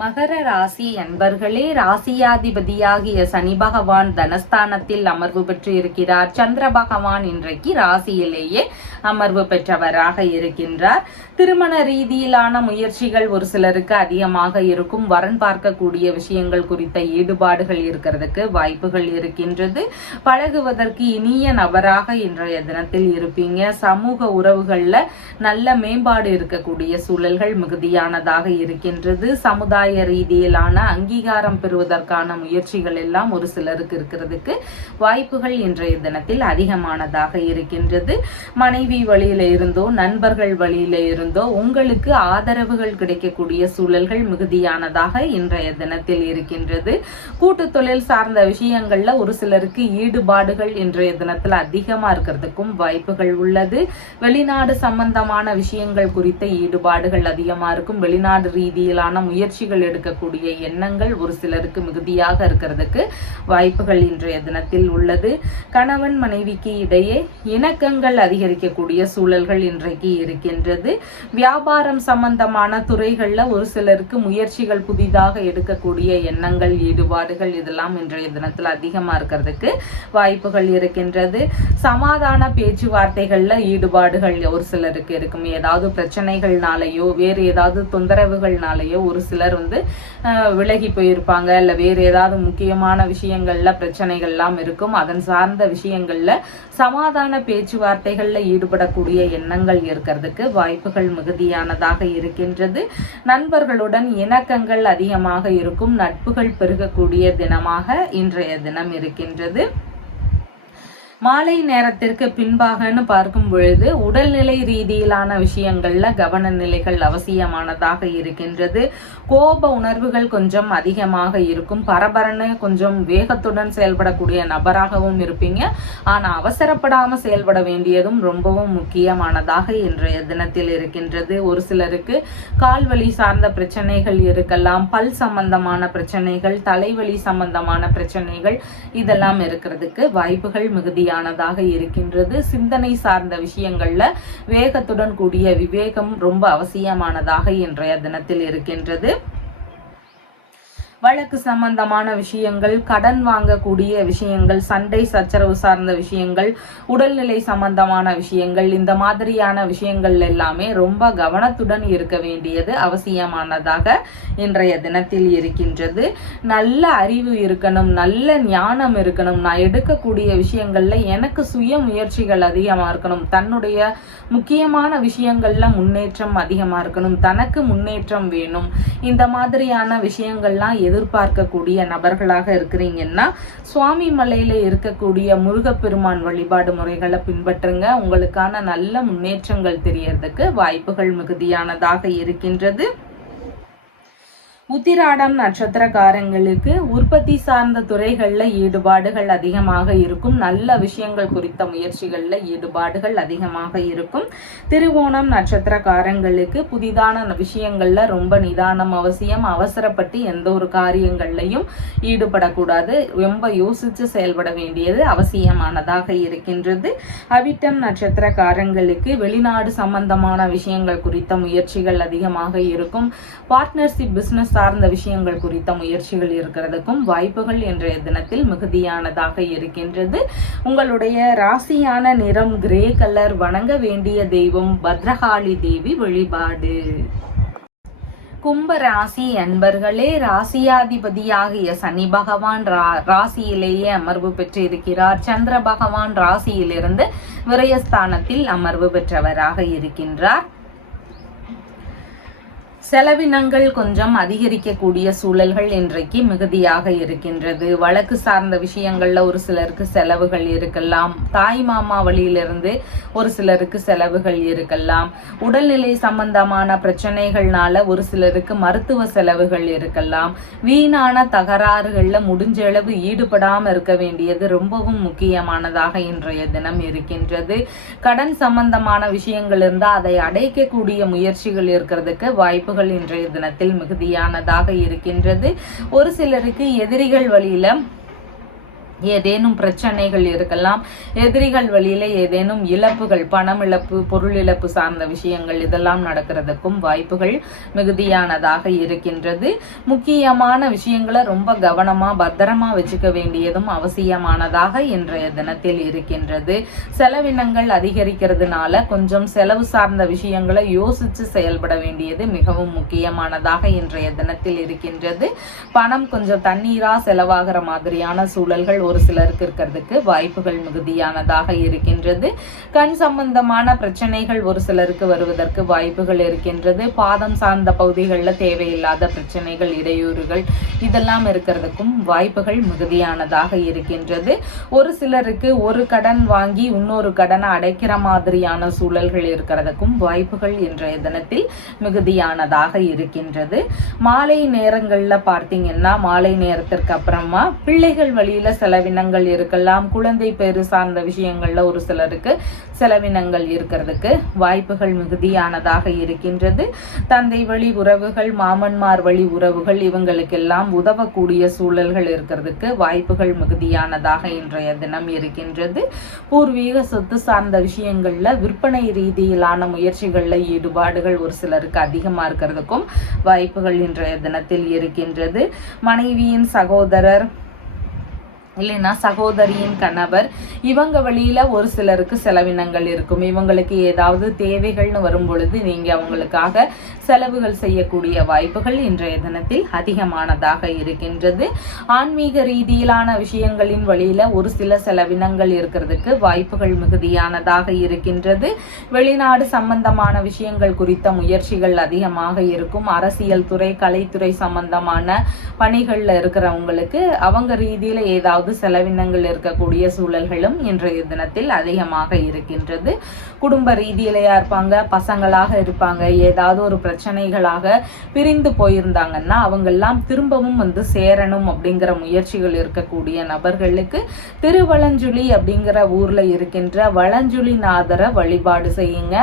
மகர ராசி அன்பர்களே, ராசியாதிபதியாகிய சனி பகவான் தனஸ்தானத்தில் அமர்வு பெற்று இருக்கிறார். சந்திர பகவான் இன்றைக்கு ராசியிலேயே அமர்வு பெற்றவராக இருக்கின்றார். திருமண ரீதியிலான முயற்சிகள் ஒரு சிலருக்கு அதிகமாக இருக்கும். வரன் பார்க்கக்கூடிய விஷயங்கள் குறித்த ஈடுபாடுகள் இருக்கிறதுக்கு வாய்ப்புகள் இருக்கின்றது. பழகுவதற்கு இனிய நபராக இன்றைய தினத்தில் இருப்பீங்க. சமூக உறவுகள்ல நல்ல மேம்பாடு இருக்கக்கூடிய சூழல்கள் மிகுதியானதாக இருக்கின்றது. சமுதாய ரீதியிலான அங்கீகாரம் பெறுவதற்கான முயற்சிகள் எல்லாம் ஒரு சிலருக்கு இருக்கிறதுக்கு வாய்ப்புகள் இன்றைய தினத்தில் அதிகமானதாக இருக்கின்றது. மனைவி வழியில இருந்தோ நண்பர்கள் வழியில இருந்தோ உங்களுக்கு ஆதரவுகள் கிடைக்கக்கூடிய சூழல்கள் மிகுதியானதாக இன்றைய தினத்தில் இருக்கின்றது. கூட்டு தொழில் சார்ந்த விஷயங்கள்ல ஒரு சிலருக்கு ஈடுபாடுகள் இன்றைய தினத்துல அதிகமா இருக்கிறதுக்கும் வாய்ப்புகள் உள்ளது. வெளிநாடு சம்பந்தமான விஷயங்கள் குறித்த ஈடுபாடுகள் அதிகமா இருக்கும். வெளிநாடு ரீதியிலான முயற்சிகள் எடுக்கக்கூடிய எண்ணங்கள் ஒரு சிலருக்கு மிகுதியாக இருக்கிறதுக்கு வாய்ப்புகள் இன்றைய தினத்தில் உள்ளது. கணவன் மனைவிக்கு இடையே இணக்கங்கள் அதிகரிக்கக்கூடிய சூழல்கள் இன்றைக்கு இருக்கின்றது. வியாபாரம் சம்பந்தமான துறைகள்ல ஒரு சிலருக்கு முயற்சிகள் புதிதாக எடுக்கக்கூடிய எண்ணங்கள், ஈடுபாடுகள் இதெல்லாம் இன்றைய தினத்துல அதிகமா இருக்கிறதுக்கு வாய்ப்புகள் இருக்கின்றது. சமாதான பேச்சுவார்த்தைகள்ல ஈடுபாடுகள் ஒரு சிலருக்கு இருக்கும். ஏதாவது பிரச்சனைகள்னாலேயோ வேறு ஏதாவது தொந்தரவுகள்னாலேயோ ஒரு சிலர் விலகி போயிருப்பாங்க. இல்ல வேறு ஏதாவது முக்கியமான விஷயங்கள்ல பிரச்சனைகள்லாம் இருக்கும். அதன் சார்ந்த விஷயங்கள்ல சமாதான பேச்சுவார்த்தைகள்ல ஈடுபடக்கூடிய எண்ணங்கள் இருக்கிறதுக்கு வாய்ப்புகள் மிகுதியானதாக இருக்கின்றது. நண்பர்களுடன் இணக்கங்கள் அதிகமாக இருக்கும். நட்புகள் பெருகக்கூடிய தினமாக இன்றைய தினம் இருக்கின்றது. மாலை நேரத்திற்கு பின்பாகன்னு பார்க்கும் பொழுது உடல்நிலை ரீதியிலான விஷயங்கள்ல கவன நிலைகள் அவசியமானதாக இருக்கின்றது. கோப உணர்வுகள் கொஞ்சம் அதிகமாக இருக்கும். பரபரன்னு கொஞ்சம் வேகத்துடன் செயல்படக்கூடிய நபராகவும் இருப்பீங்க. ஆனா அவசரப்படாம செயல்பட வேண்டியதும் ரொம்பவும் முக்கியமானதாக இன்றைய தினத்தில் இருக்கின்றது. ஒரு சிலருக்கு கால்வலி சார்ந்த பிரச்சனைகள் இருக்கலாம், பல் சம்பந்தமான பிரச்சனைகள், தலைவலி சம்பந்தமான பிரச்சனைகள் இதெல்லாம் இருக்கிறதுக்கு வாய்ப்புகள் மிகுதி இருக்கின்றது. சிந்தனை சார்ந்த விஷயங்கள்ல வேகத்துடன் கூடிய விவேகம் ரொம்ப அவசியமானதாக இன்றைய தினத்தில் இருக்கின்றது. வழக்கு சம்பந்தமான விஷயங்கள், கடன் வாங்கக்கூடிய விஷயங்கள், சண்டை சச்சரவு சார்ந்த விஷயங்கள், உடல்நிலை சம்பந்தமான விஷயங்கள், இந்த மாதிரியான விஷயங்கள் எல்லாமே ரொம்ப கவனத்துடன் இருக்க வேண்டியது அவசியமானதாக இன்றைய தினத்தில் இருக்கின்றது. நல்ல அறிவு இருக்கணும், நல்ல ஞானம் இருக்கணும். நான் எடுக்கக்கூடிய விஷயங்கள்ல எனக்கு சுய முயற்சிகள் அதிகமா இருக்கணும், தன்னுடைய முக்கியமான விஷயங்கள்ல முன்னேற்றம் அதிகமா இருக்கணும், தனக்கு முன்னேற்றம் வேணும். இந்த மாதிரியான விஷயங்கள்லாம் எதிர்பார்க்கக்கூடிய நபர்களாக இருக்கிறீங்கன்னா சுவாமி மலையில இருக்கக்கூடிய முருகப்பெருமான் வழிபாடு முறைகளை பின்பற்றுங்க. உங்களுக்கான நல்ல முன்னேற்றங்கள் தெரியறதுக்கு வாய்ப்புகள் மிகுதியானதாக இருக்கின்றது. உத்திராடம் நட்சத்திரக்காரங்களுக்கு உற்பத்தி சார்ந்த துறைகள்ல ஈடுபாடுகள் அதிகமாக இருக்கும். நல்ல விஷயங்கள் குறித்த முயற்சிகள்ல ஈடுபாடுகள் அதிகமாக இருக்கும். திருவோணம் நட்சத்திரக்காரங்களுக்கு புதிதான விஷயங்கள்ல ரொம்ப நிதானம் அவசியம். அவசரப்பட்டு எந்த ஒரு காரியங்கள்லையும் ஈடுபடக்கூடாது. ரொம்ப யோசிச்சு செயல்பட வேண்டியது அவசியமானதாக இருக்கின்றது. அவிட்டம் நட்சத்திரக்காரங்களுக்கு வெளிநாடு சம்பந்தமான விஷயங்கள் குறித்த முயற்சிகள் அதிகமாக இருக்கும். பார்ட்னர்ஷிப் பிசினஸ் சார்ந்த விஷயங்கள் குறித்த முயற்சிகள் இருக்கிறதுக்கும் வாய்ப்புகள் இன்றைய தினத்தில் மிகுதியானதாக இருக்கின்றது. உங்களுடைய ராசியான நிறம் கிரே கலர். வணங்க வேண்டிய தெய்வம் பத்ரகாளி தேவி வழிபாடு. கும்ப ராசி அன்பர்களே, ராசியாதிபதியாகிய சனி பகவான் ராசியிலேயே அமர்வு பெற்று இருக்கிறார். சந்திர பகவான் ராசியிலிருந்து விரயஸ்தானத்தில் அமர்வு பெற்றவராக இருக்கின்றார். செலவினங்கள் கொஞ்சம் அதிகரிக்கக்கூடிய சூழல்கள் இன்றைக்கு மிகுதியாக இருக்கின்றது. வழக்கு சார்ந்த விஷயங்கள்ல ஒரு சிலருக்கு செலவுகள் இருக்கலாம். தாய் மாமா வழியிலிருந்து ஒரு சிலருக்கு செலவுகள் இருக்கலாம். உடல்நிலை சம்பந்தமான பிரச்சனைகள்னால ஒரு சிலருக்கு மருத்துவ செலவுகள் இருக்கலாம். வீணான தகராறுகள்ல முடிஞ்ச அளவு ஈடுபடாம இருக்க வேண்டியது ரொம்பவும் முக்கியமானதாக இன்றைய தினம் இருக்கின்றது. கடன் சம்பந்தமான விஷயங்கள் இருந்தால் அதை அடைக்கக்கூடிய முயற்சிகள் இருக்கிறதுக்கு வாய்ப்புகள் இன்றைய தினத்தில் மிகுதியானதாக இருக்கின்றது. ஒரு சிலருக்கு எதிரிகள் வழியில ஏதேனும் பிரச்சனைகள் இருக்கலாம். எதிரிகள் வழியில ஏதேனும் இழப்புகள், பணம் இழப்பு, பொருள் இழப்பு சார்ந்த விஷயங்கள் இதெல்லாம் நடக்கிறதுக்கும் வாய்ப்புகள் மிகுதியானதாக இருக்கின்றது. முக்கியமான விஷயங்களை ரொம்ப கவனமா பத்திரமா வச்சுக்க வேண்டியதும் அவசியமானதாக இன்றைய தினத்தில் இருக்கின்றது. செலவினங்கள் அதிகரிக்கிறதுனால கொஞ்சம் செலவு சார்ந்த விஷயங்களை யோசிச்சு செயல்பட வேண்டியது மிகவும் முக்கியமானதாக இன்றைய தினத்தில் இருக்கின்றது. பணம் கொஞ்சம் தண்ணீரா செலவாகிற மாதிரியான சூழல்கள் ஒரு சிலருக்கு இருக்கிறதுக்கு வாய்ப்புகள் மிகுதியானதாக இருக்கின்றது. கண் சம்பந்தமான பிரச்சனைகள் ஒரு சிலருக்கு வருவதற்கு வாய்ப்புகள் இருக்கின்றது. பாதம் சார்ந்த பகுதிகளில் தேவையில்லாத பிரச்சனைகள், இடையூறுகள் இதெல்லாம் இருக்கிறதுக்கும் வாய்ப்புகள் மிகுதியானதாக இருக்கின்றது. ஒரு சிலருக்கு ஒரு கடன் வாங்கி இன்னொரு கடனை அடைக்கிற மாதிரியான சூழல்கள் இருக்கிறதுக்கும் வாய்ப்புகள் இன்றைய தினத்தில் மிகுதியானதாக இருக்கின்றது. மாலை நேரங்கள்ல பார்த்தீங்கன்னா மாலை நேரத்திற்கு அப்புறமா பிள்ளைகள் வழியில செலவினங்கள் இருக்கலாம். குழந்தை பேரு சார்ந்த விஷயங்கள்ல ஒரு சிலருக்கு செலவினங்கள் இருக்கிறதுக்கு வாய்ப்புகள் மிகுதியானதாக இருக்கின்றது. தந்தை வழி உறவுகள், மாமன்மார் வழி உறவுகள் இவங்களுக்கெல்லாம் உதவக்கூடிய சூழல்கள் இருக்கிறதுக்கு வாய்ப்புகள் மிகுதியானதாக இன்றைய தினம் இருக்கின்றது. பூர்வீக சொத்து சார்ந்த விஷயங்கள்ல விற்பனை ரீதியிலான முயற்சிகள்ல ஈடுபாடுகள் ஒரு சிலருக்கு அதிகமா இருக்கிறதுக்கும் வாய்ப்புகள் இன்றைய தினத்தில் இருக்கின்றது. மனைவியின் சகோதரர் இல்லைன்னா சகோதரியின் கணவர் இவங்க வழியில ஒரு சிலருக்கு செலவினங்கள் இருக்கும். இவங்களுக்கு ஏதாவது தேவைகள்னு வரும் பொழுது நீங்க அவங்களுக்காக செலவுகள் செய்யக்கூடிய வாய்ப்புகள் இன்றைய தினத்தில் அதிகமானதாக இருக்கின்றது. ஆன்மீக ரீதியிலான விஷயங்களின் வழியில ஒரு சில செலவினங்கள் இருக்கிறதுக்கு வாய்ப்புகள் மிகுதியானதாக இருக்கின்றது. வெளிநாடு சம்பந்தமான விஷயங்கள் குறித்த முயற்சிகள் அதிகமாக இருக்கும். அரசியல் துறை, கலைத்துறை சம்பந்தமான பணிகள்ல இருக்கிறவங்களுக்கு அவங்க ரீதியில ஏதாவது ஏதாவது செலவினங்கள் இருக்கக்கூடிய சூழல்களும் இன்றைய தினத்தில் அதிகமாக இருக்கின்றது. குடும்ப ரீதியிலையா இருப்பாங்க, பசங்களாக இருப்பாங்க, ஏதாவது ஒரு பிரச்சனைகளாக பிரிந்து போயிருந்தாங்கன்னா அவங்கெல்லாம் திரும்பவும் சேரணும் அப்படிங்கிற முயற்சிகள் இருக்கக்கூடிய நபர்களுக்கு திருவலஞ்சுழி அப்படிங்கிற ஊர்ல இருக்கின்ற வளஞ்சுழிநாதரை வழிபாடு செய்யுங்க.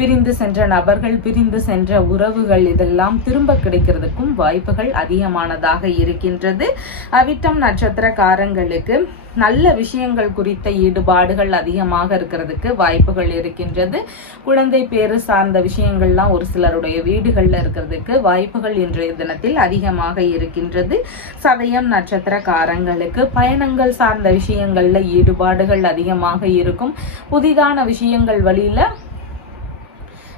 பிரிந்து சென்ற நபர்கள், பிரிந்து சென்ற உறவுகள் இதெல்லாம் திரும்ப கிடைக்கிறதுக்கும் வாய்ப்புகள் அதிகமானதாக இருக்கின்றது. அவிட்டம் நட்சத்திரக்காரங்களுக்கு நல்ல விஷயங்கள் குறித்த ஈடுபாடுகள் அதிகமாக இருக்கிறதுக்கு வாய்ப்புகள் இருக்கின்றது. குழந்தை பேரு சார்ந்த விஷயங்கள்லாம் ஒரு சிலருடைய வீடுகள்ல இருக்கிறதுக்கு வாய்ப்புகள் இன்றைய தினத்தில் அதிகமாக இருக்கின்றது. சதயம் நட்சத்திரக்காரங்களுக்கு பயணங்கள் சார்ந்த விஷயங்கள்ல ஈடுபாடுகள் அதிகமாக இருக்கும். புதிதான விஷயங்கள் வழியில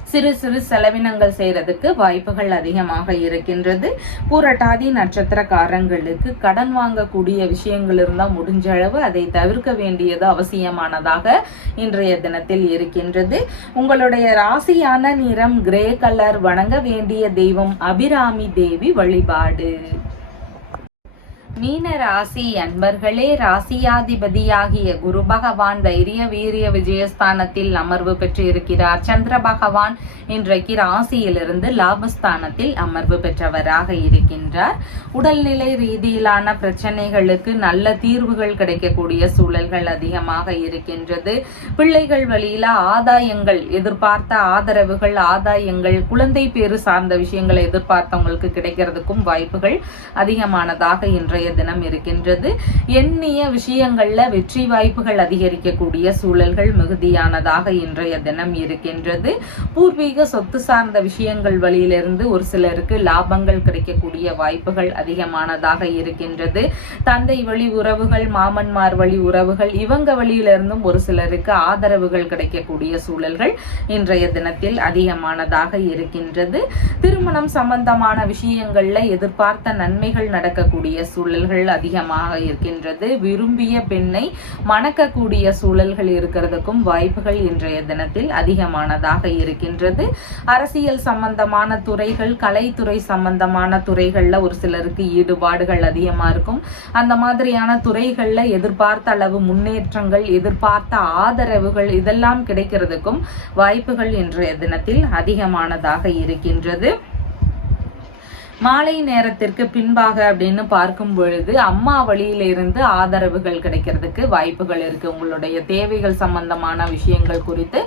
சிறு சிறு செலவினங்கள் செய்யறதுக்கு வாய்ப்புகள் அதிகமாக இருக்கின்றது. பூரட்டாதி நட்சத்திரக்காரங்களுக்கு கடன் வாங்கக்கூடிய விஷயங்கள் இருந்தால் முடிஞ்ச அளவு அதை தவிர்க்க வேண்டியது அவசியமானதாக இன்றைய தினத்தில் இருக்கின்றது. உங்களுடைய ராசியான நிறம் கிரே கலர். வணங்க வேண்டிய தெய்வம் அபிராமி தேவி வழிபாடு. மீன ராசி அன்பர்களே, ராசியாதிபதியாகிய குரு பகவான் தைரிய வீரிய விஜயஸ்தானத்தில் அமர்வு பெற்று இருக்கிறார். சந்திர பகவான் இன்றைக்கு ராசியிலிருந்து லாபஸ்தானத்தில் அமர்வு பெற்றவராக இருக்கின்றார். உடல்நிலை ரீதியிலான பிரச்சனைகளுக்கு நல்ல தீர்வுகள் கிடைக்கக்கூடிய சூழல்கள் அதிகமாக இருக்கின்றது. பிள்ளைகள் வழியில ஆதாயங்கள், எதிர்பார்த்த ஆதரவுகள், ஆதாயங்கள், குழந்தை பேரு சார்ந்த விஷயங்களை எதிர்பார்த்தவங்களுக்கு கிடைக்கிறதுக்கும் வாய்ப்புகள் அதிகமானதாக இன்றைய தினம் இருக்கின்றது. எண்ணிய விஷயங்கள்ல வெற்றி வாய்ப்புகள் அதிகரிக்கக்கூடிய சூழல்கள் மிகுதியானதாக இன்றைய தினம் இருக்கின்றது. பூர்வீக சொத்து சார்ந்த விஷயங்கள் வழியிலிருந்து ஒரு சிலருக்கு லாபங்கள் கிடைக்கக்கூடிய வாய்ப்புகள் அதிகமானதாக இருக்கின்றது. தந்தை வழி உறவுகள், மாமன்மார் வழி உறவுகள், இவங்க வழியிலிருந்தும் ஒரு சிலருக்கு ஆதரவுகள் கிடைக்கக்கூடிய சூழல்கள் இன்றைய தினத்தில் அதிகமானதாக இருக்கின்றது. திருமணம் சம்பந்தமான விஷயங்கள்ல எதிர்பார்த்த நன்மைகள் நடக்கக்கூடிய சூழல்கள் அதிகமாக இருக்கின்றது. விரும்பிய பெண்ணை மணக்கக்கூடிய சூழல்கள் இருக்கிறதுக்கும் வாய்ப்புகள் இன்றைய தினத்தில் அதிகமானதாக இருக்கின்றது. அரசியல் சம்பந்தமான துறைகள், கலைத்துறை சம்பந்தமான துறைகள்ல ஒரு சிலருக்கு ஈடுபாடுகள் அதிகமா இருக்கும். அந்த மாதிரியான துறைகள்ல எதிர்பார்த்த அளவு முன்னேற்றங்கள், எதிர்பார்த்த ஆதரவுகள் இதெல்லாம் கிடைக்கிறதுக்கும் வாய்ப்புகள் இன்றைய தினத்தில் அதிகமானதாக இருக்கின்றது. மாலை நேரத்திற்கு பின்பாக அப்படின்னு பார்க்கும் பொழுது அம்மா வழியிலிருந்து ஆதரவுகள் கிடைக்கிறதுக்கு வாய்ப்புகள் இருக்கு. உங்களுடைய தேவைகள் சம்பந்தமான விஷயங்கள் குறித்து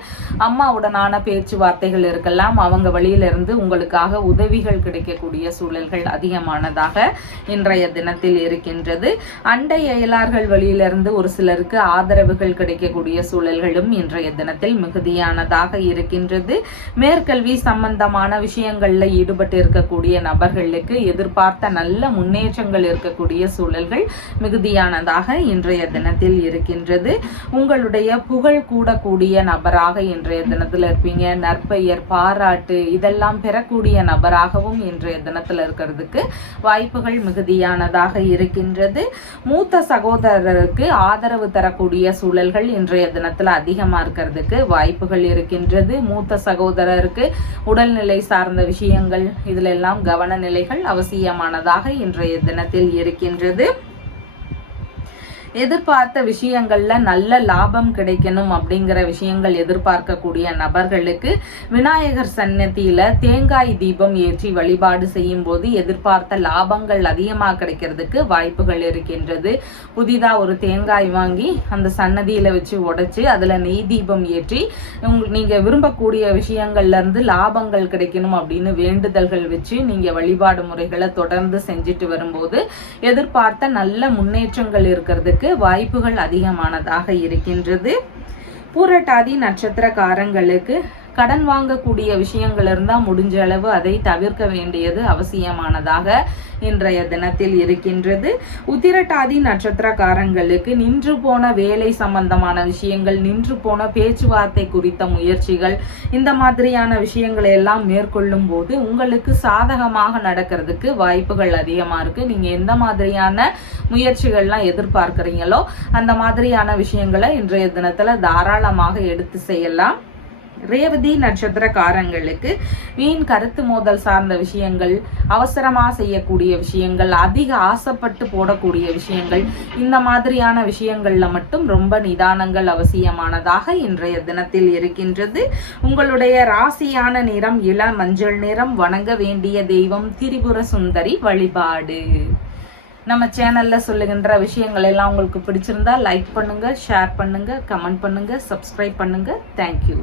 அம்மாவுடனான பேச்சுவார்த்தைகள் இருக்கலாம். அவங்க வழியிலிருந்து உங்களுக்காக உதவிகள் கிடைக்கக்கூடிய சூழல்கள் அதிகமானதாக இன்றைய தினத்தில் இருக்கின்றது. அண்டை அயலார்கள் வழியிலிருந்து ஒரு சிலருக்கு ஆதரவுகள் கிடைக்கக்கூடிய சூழல்களும் இன்றைய தினத்தில் மிகுதியானதாக இருக்கின்றது. மேற்கல்வி சம்பந்தமான விஷயங்கள்ல ஈடுபட்டு இருக்கக்கூடிய நபர்கள் எதிர்பார்த்த நல்ல முன்னேற்றங்கள் இருக்கக்கூடிய சூழல்கள் மிகுதியானதாக இன்றைய தினத்தில் இருக்கின்றது. உங்களுடைய புகழ் கூடக்கூடிய நபராக இன்றைய தினத்தில் இருப்பீங்க. நற்பெயர், பாராட்டு இதெல்லாம் பெறக்கூடிய நபராகவும் இன்றைய தினத்தில் இருக்கிறதுக்கு வாய்ப்புகள் மிகுதியானதாக இருக்கின்றது. மூத்த சகோதரருக்கு ஆதரவு தரக்கூடிய சூழல்கள் இன்றைய தினத்தில் அதிகமா இருக்கிறதுக்கு வாய்ப்புகள் இருக்கின்றது. மூத்த சகோதரருக்கு உடல்நிலை சார்ந்த விஷயங்கள் இதுல எல்லாம் கவன நிலைகள் அவசியமானதாக இன்றைய தினத்தில் இருக்கின்றது. எதிர்பார்த்த விஷயங்கள்ல நல்ல லாபம் கிடைக்கணும் அப்படிங்கிற விஷயங்கள் எதிர்பார்க்கக்கூடிய நபர்களுக்கு விநாயகர் சன்னதியில தேங்காய் தீபம் ஏற்றி வழிபாடு செய்யும் போது எதிர்பார்த்த லாபங்கள் அதிகமாக கிடைக்கிறதுக்கு வாய்ப்புகள் இருக்கின்றது. புதிதா ஒரு தேங்காய் வாங்கி அந்த சன்னதியில வச்சு உடைச்சு அதுல நெய் தீபம் ஏற்றி நீங்க விரும்பக்கூடிய விஷயங்கள்ல இருந்து லாபங்கள் கிடைக்கணும் அப்படின்னு வேண்டுதல்கள் வச்சு நீங்க வழிபாடு முறைகளை தொடர்ந்து செஞ்சுட்டு வரும்போது எதிர்பார்த்த நல்ல முன்னேற்றங்கள் இருக்கிறதுக்கு வாய்ப்புகள் அதிகமானதாக இருக்கின்றது. பூரட்டாதி நட்சத்திரக்காரங்களுக்கு கடன் வாங்கக்கூடிய விஷயங்கள் இருந்தால் முடிஞ்ச அளவு அதை தவிர்க்க வேண்டியது அவசியமானதாக இன்றைய தினத்தில் இருக்கின்றது. உத்திரட்டாதி நட்சத்திரக்காரங்களுக்கு நின்று போன வேலை சம்பந்தமான விஷயங்கள், நின்று போன பேச்சுவார்த்தை குறித்த முயற்சிகள், இந்த மாதிரியான விஷயங்களை எல்லாம் மேற்கொள்ளும் போது உங்களுக்கு சாதகமாக நடக்கிறதுக்கு வாய்ப்புகள் அதிகமா இருக்கு. நீங்க எந்த மாதிரியான முயற்சிகள்லாம் எதிர்பார்க்கிறீங்களோ அந்த மாதிரியான விஷயங்களை இன்றைய தினத்துல தாராளமாக எடுத்து செய்யலாம். ரேவதி நட்சத்திரக்காரங்களுக்கு வீண் கருத்து மோதல் சார்ந்த விஷயங்கள், அவசரமா செய்யக்கூடிய விஷயங்கள், அதிக ஆசைப்பட்டு போடக்கூடிய விஷயங்கள், இந்த மாதிரியான விஷயங்கள்ல மட்டும் ரொம்ப நிதானங்கள் அவசியமானதாக இன்றைய தினத்தில் இருக்கின்றது. உங்களுடைய ராசியான நிறம் இள மஞ்சள் நிறம். வணங்க வேண்டிய தெய்வம் திரிபுர சுந்தரி வழிபாடு. நம்ம சேனல்ல சொல்லுகின்ற விஷயங்கள் எல்லாம் உங்களுக்கு பிடிச்சிருந்தா லைக் பண்ணுங்க, ஷேர் பண்ணுங்க, கமெண்ட் பண்ணுங்க, சப்ஸ்கிரைப் பண்ணுங்க. தேங்க்யூ.